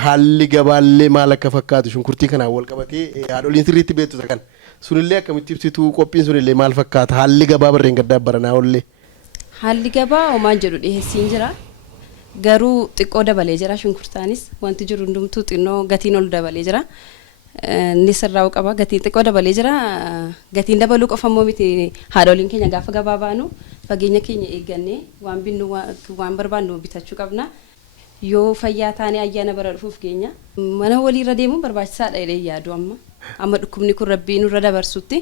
haalli gabaallee maal akka fakkaatu shunkurtii kanaan wal qabatee haadholiin sirriitti beektu kan sunillee akkamitti ibsitu qophiin sunillee maal fakkaata haalli gabaa barreen gaddaa baranaa ollee. Haalli gabaa homaan jedhu dhiyeessiin jira garuu xiqqoo dabalee jira shunkurtaanis wanti jiru hundumtuu xinnoo gatiin ol dabalee jira. Ni sirraa'uu qaba gatiin xiqqoo dabalee jira gatiin dabaluu qofa immoo miti haadholiin keenya gaafa gabaa baanu fageenya keenya eeggannee waan binnu waan barbaannu bitachuu qabna. Yoo fayyaa taanee ayyaana bara dhufuuf geenya mana waliirra deemuun barbaachisaadha jedhee yaadu amma dhukkubni kun rabbii nurra dabarsutti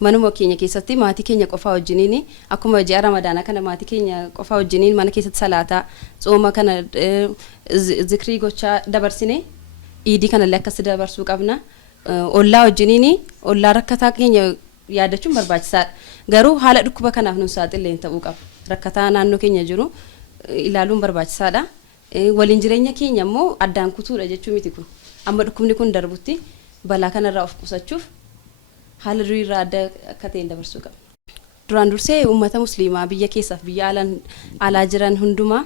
manuma keenya keessatti maatii keenya qofaa wajjiniin akkuma ji'a ramadaanaa kana maatii keenya qofaa wajjiniin mana keessatti salaataa tsooma kana zikrii gochaa dabarsine iidii kanallee akkas dabarsuu qabna. Ollaa wajjiniin ollaa rakkataa keenya yaadachuun barbaachisaadha. Garuu haala dhukkuba kanaaf nu saaxileen ta'uu qaba. Rakkataa naannoo keenya jiru ilaaluun barbaachisaadha. Waliin jireenya keenya immoo addaan kutuudha jechuu miti kun. Amma dhukkubni kun darbutti balaa kanarraa of qusachuuf haala duriirraa adda akka ta'een dabarsuu qabna. Duraan dursee uummata musliimaa biyya keessaaf biyya alaa jiran hundumaa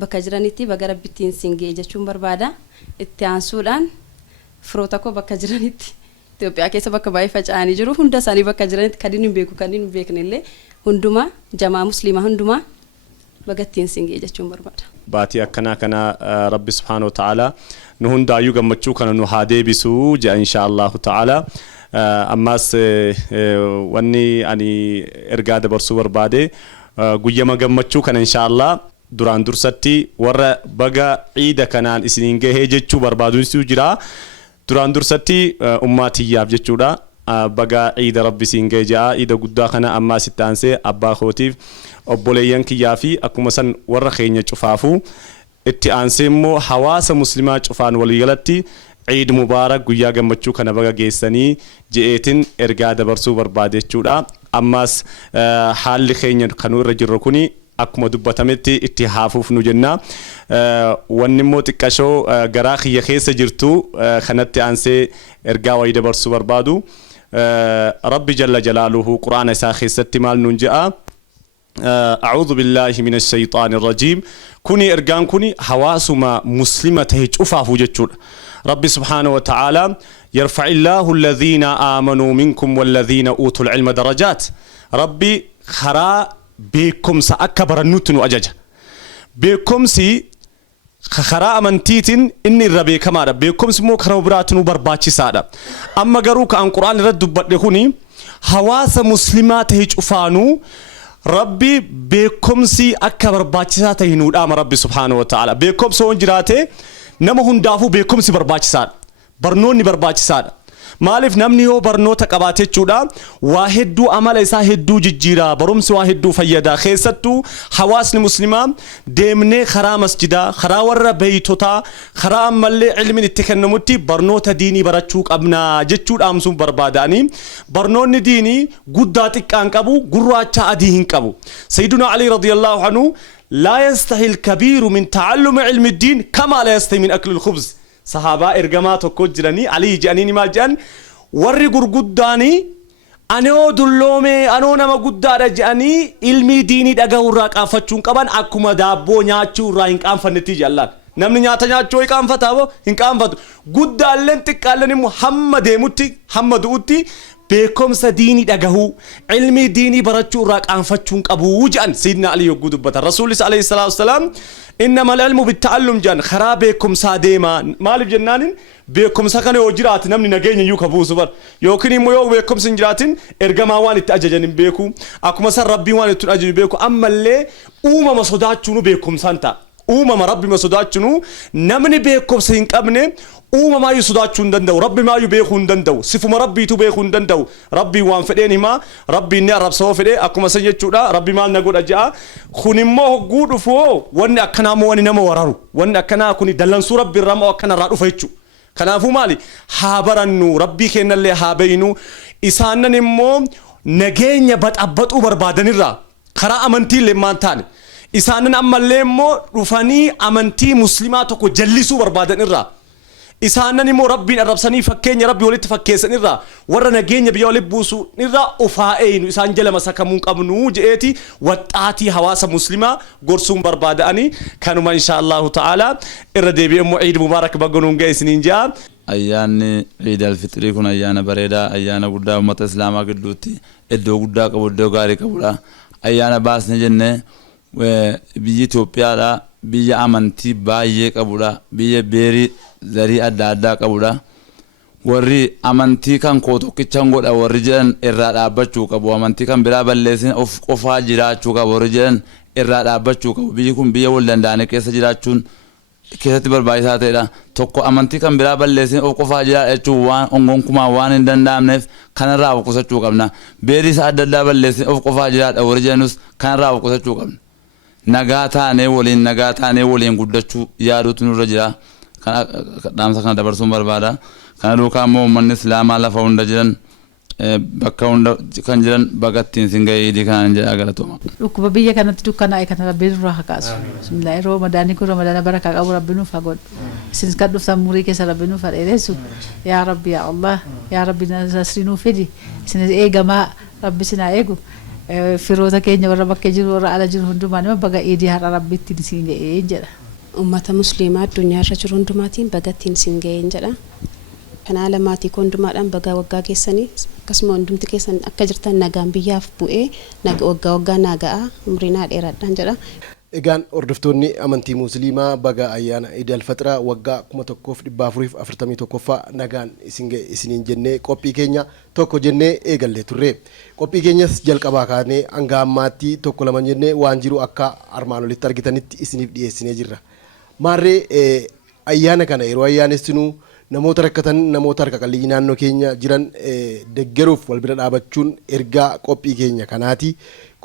bakka jiranitti baga rabbittiin singee jechuun barbaada. Itti aansuudhaan firoota koo bakka jiranitti Itoophiyaa keessa bakka baay'ee faca'anii jiru hunda isaanii bakka jiranitti kan hin beeku kan hin beekne illee hundumaa jamaa musliimaa hundumaa bagattiin singee jechuun barbaada. Baatii akkanaa kana Rabbi subhaanahu wa ta'ala nu hundaayyuu gammachuu kana nu haa deebisuu jedha inshaallahu ta'ala. Ammas wanni ani ergaa dabarsuu barbaade guyyama gammachuu kana inshaallah duraan dursatti warra baga ciida kanaan isiniin gahee jechuu barbaaduutu jira. Duraan dursatti ummaatiyyaaf jechuudha. Baga ciida rabbi isiin gahee jaa ciida guddaa kana ammas itti aansee abbaa kootiif obboleeyyan kiyyaa fi akkuma san warra keenya cufaafu itti aansee immoo hawaasa muslimaa cufaan waliigalatti ciid mubaarak guyyaa gammachuu kana baga geessanii je'eetin ergaa dabarsuu barbaade jechuudha. Ammas haalli keenya kanuu irra jirru kuni akkuma dubbatametti itti haafuuf nu jenna. Wanni immoo xiqqashoo garaa kiyya keessa jirtu kanatti aansee ergaa wayii dabarsuu barbaadu. Rabbi jalla jalaaluhu quraana isaa keessatti maal nuun je'a? أعوذ بالله من الشيطان الرجيم كوني إرجان كوني حواسما مسلمة هيجوفا فوجتشون رب سبحانه وتعالى يرفع الله الذين آمنوا منكم والذين أوتوا العلم درجات ربي خرا بكم سأكبر النوتن وأجج بكم سي خرا أمنتيتن إني الربي كما بكم سمو خرا براتن وبرباتشي سادة أما جروك عن قرآن رد بدهوني حواس مسلمات هيجوفانو ربي بكمسي أكبر باتشات هنود أما ربي سبحانه وتعالى بكمسي ونجراته نمهن دافو بكمسي برباتشات برنوني برباتشات مالف نمني هو برنو تقباتي جودا واحد دو عمل إسا هدو ججيرا برمس واحد دو فيدا خيستو حواس المسلمان ديمني خرا مسجدا خرا ور بيتوتا خرا ملي علم التكنمتي برنو تديني براتشوك أبنا جتشود أمسون برباداني برنو نديني قداتك أنكبو قراتشا أديهن كبو سيدنا علي رضي الله عنه لا يستحي الكبير من تعلم علم الدين كما لا يستحي من أكل الخبز صحابة إرجمات وكجراني علي جانيني ما جان ورّي قرقداني أنا دلومي أنا نما قدارة جاني علمي ديني دعاه راك أفتشون كمان أكو مدابو نياتشو راينك أم فنتيجة الله نمني نياتا نياتشو إنك أم فتاو إنك أم فتو قدالن تكالني محمد موتي محمد أوتي بكم سديني دعاه علمي ديني براتشو راك أم فتشون أبو جان سيدنا علي يقول بتر رسول الله عليه الصلاة والسلام إنما العلم بالتعلم جان خرابكم ساديما مالف جنان بكم سكان وجرات نمني نجين يوكبو سبر يوكني مو يوك بكم سنجراتين إرجما وان تأججن بيكو أكما سر ربي وان تأجج بيكو أما اللي ما صدات شنو بكم سانتا ما ربي ما صدات شنو نمني بكم سينك أبني ما يصدات شون دندو ربي ما يبيخون دندو سفو ما ربي تبيخون دندو ربي وان فديني ما ربي إني رب سوا فدي أكما سنجد شودا ربي ما نقول أجا خوني ما هو جود فو وان أكنا مو وان نما ورارو وان أكنا كوني دلنا سورة بالرام أكنا رادو فيتشو كنافو مالي حابرنو ربي كنا اللي حابينو إسانا نمو نجين يبت أبت أوبر بعدين الرا خرا أمنتي لمان تاني إسانا أما لمو رفاني أمنتي مسلمات وكو جلسو بربادن الرا إسانا نمو ربي الربساني فكين يا ربي ولد فكيسن الرا ورا نجين يبي ولد بوسو الرا أفاين إسان جل مسكمون كمنو جئتي وتأتي حواس مسلمة قرصون برباداني كانوا ما إن شاء الله تعالى الردي بيوم عيد مبارك بقولون جايسين جا أيان عيد الفطر يكون أيان بريدا أيان قدا أمة الإسلام قدوتي إدو قدا كبودو غاري كبودا أيان باس نجنة وبيجي توبيا لا بيجي أمانتي باية كبودا بيجي بيري زري أدادا كبودا ورّي أمانتي كان كوتو كيتشان قد أورجلن إرادة بتشو كبو أمانتي كان بلا بلسين أوف جرات شو كبو أورجلن إرادة بتشو كبو بيجيكم بيجي ولدن دانة كيس جراتشون كيس تبر بايسات إذا توكو أمانتي كان بلا بلسين أوف جرات شو وان أنغون كما وان إندن دامنف كان راو كوسا شو كبنا بيري سعد دا بلسين أوف جرات أورجلنوس كان راو كوسا شو كبنا نجاتا نيولين قدرتشو يارو تنو رجلا dhaamsa kana dabarsuun barbaada. Kana duukaa immoo uummanni islaamaa lafa hunda jiran bakka hunda kan jiran bagattiin sin ga'ee idii kanaan jedhaa galatooma. Dhukkuba biyya kanatti dukkanaa'e kana rabbiin irraa haa kaasu. Bismillaahi ramadaanni kun ramadaana barakaa qabu rabbiin nuuf haa godhu. Isinis kan dhuftan umurii keessa rabbiin nuuf haa dheeressu. Yaa Rabbi yaa Allah yaa Rabbi nasrii nuuf fidi. Isinis eegamaa rabbi sinaa eegu. Firoota keenya warra bakka jiru warra ala jiru hundumaa nama baga idii har'a rabbiittiin siin ga'ee jedha. Uummata musliimaa addunyaa irra jiru hundumaatiin bagattiin siin ga'een jedha. Kana alamaatii hundumaadhaan bagaa waggaa keessanii akkasuma hundumti keessan akka jirtan nagaan biyyaaf bu'ee waggaa naga'a umriinaa dheeraadhaan jedha. Egaan hordoftoonni amantii musliimaa baga ayyaana Idil Fixraa waggaa 1441ffaa nagaan isin ga'e isiniin jennee qophii keenya tokko jennee eegallee turre. Qophii keenyas jalqabaa kaanee hanga ammaatti tokko lama jennee waan jiru akka armaan olitti argitanitti isiniif dhiyeessinee jirra. Maarree ayyaana kana yeroo ayyaanessinuu namoota rakkatan namoota harka qalleeyyii naannoo keenya jiran deeggaruuf wal bira dhaabachuun ergaa qophii keenya kanaati.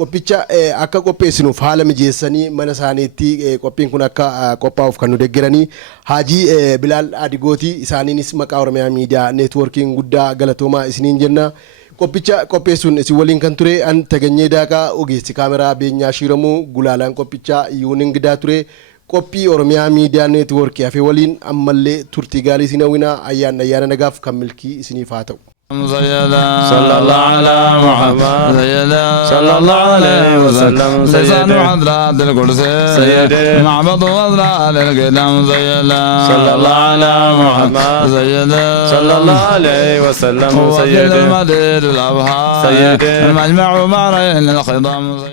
Qophicha akka qopheessinuuf haala mijeessanii mana isaaniitti qophiin kun akka qophaa'uuf kan nu deeggaranii Haajii Bilaal Adigootii isaaniinis maqaa Oromiyaa Miidiyaa Neetwoorkiin guddaa galatoomaa isiniin jenna. Qophicha qopheessuun isin waliin kan ture an Taganyee Daaqaa ogeessi kaameraa Beenyaa Shiiramuu gulaalaan qophichaa Yuunin Gidaa ture. Qophii Oromiyaa Miidiyaa Neetwoorkii hafe waliin ammallee turtii gaarii isin hawwinaa ayyaana nagaaf kan milkii isiniif haa ta'u. سيدا صلى الله على محمد سيدا صلى الله عليه وسلم لسان حضرات الكرسي سيدي معبد وزراء للقدم سيدا صلى الله على محمد سيدا صلى الله عليه وسلم سيدي المديد الأبهار سيدي المجمع بحرين الخضم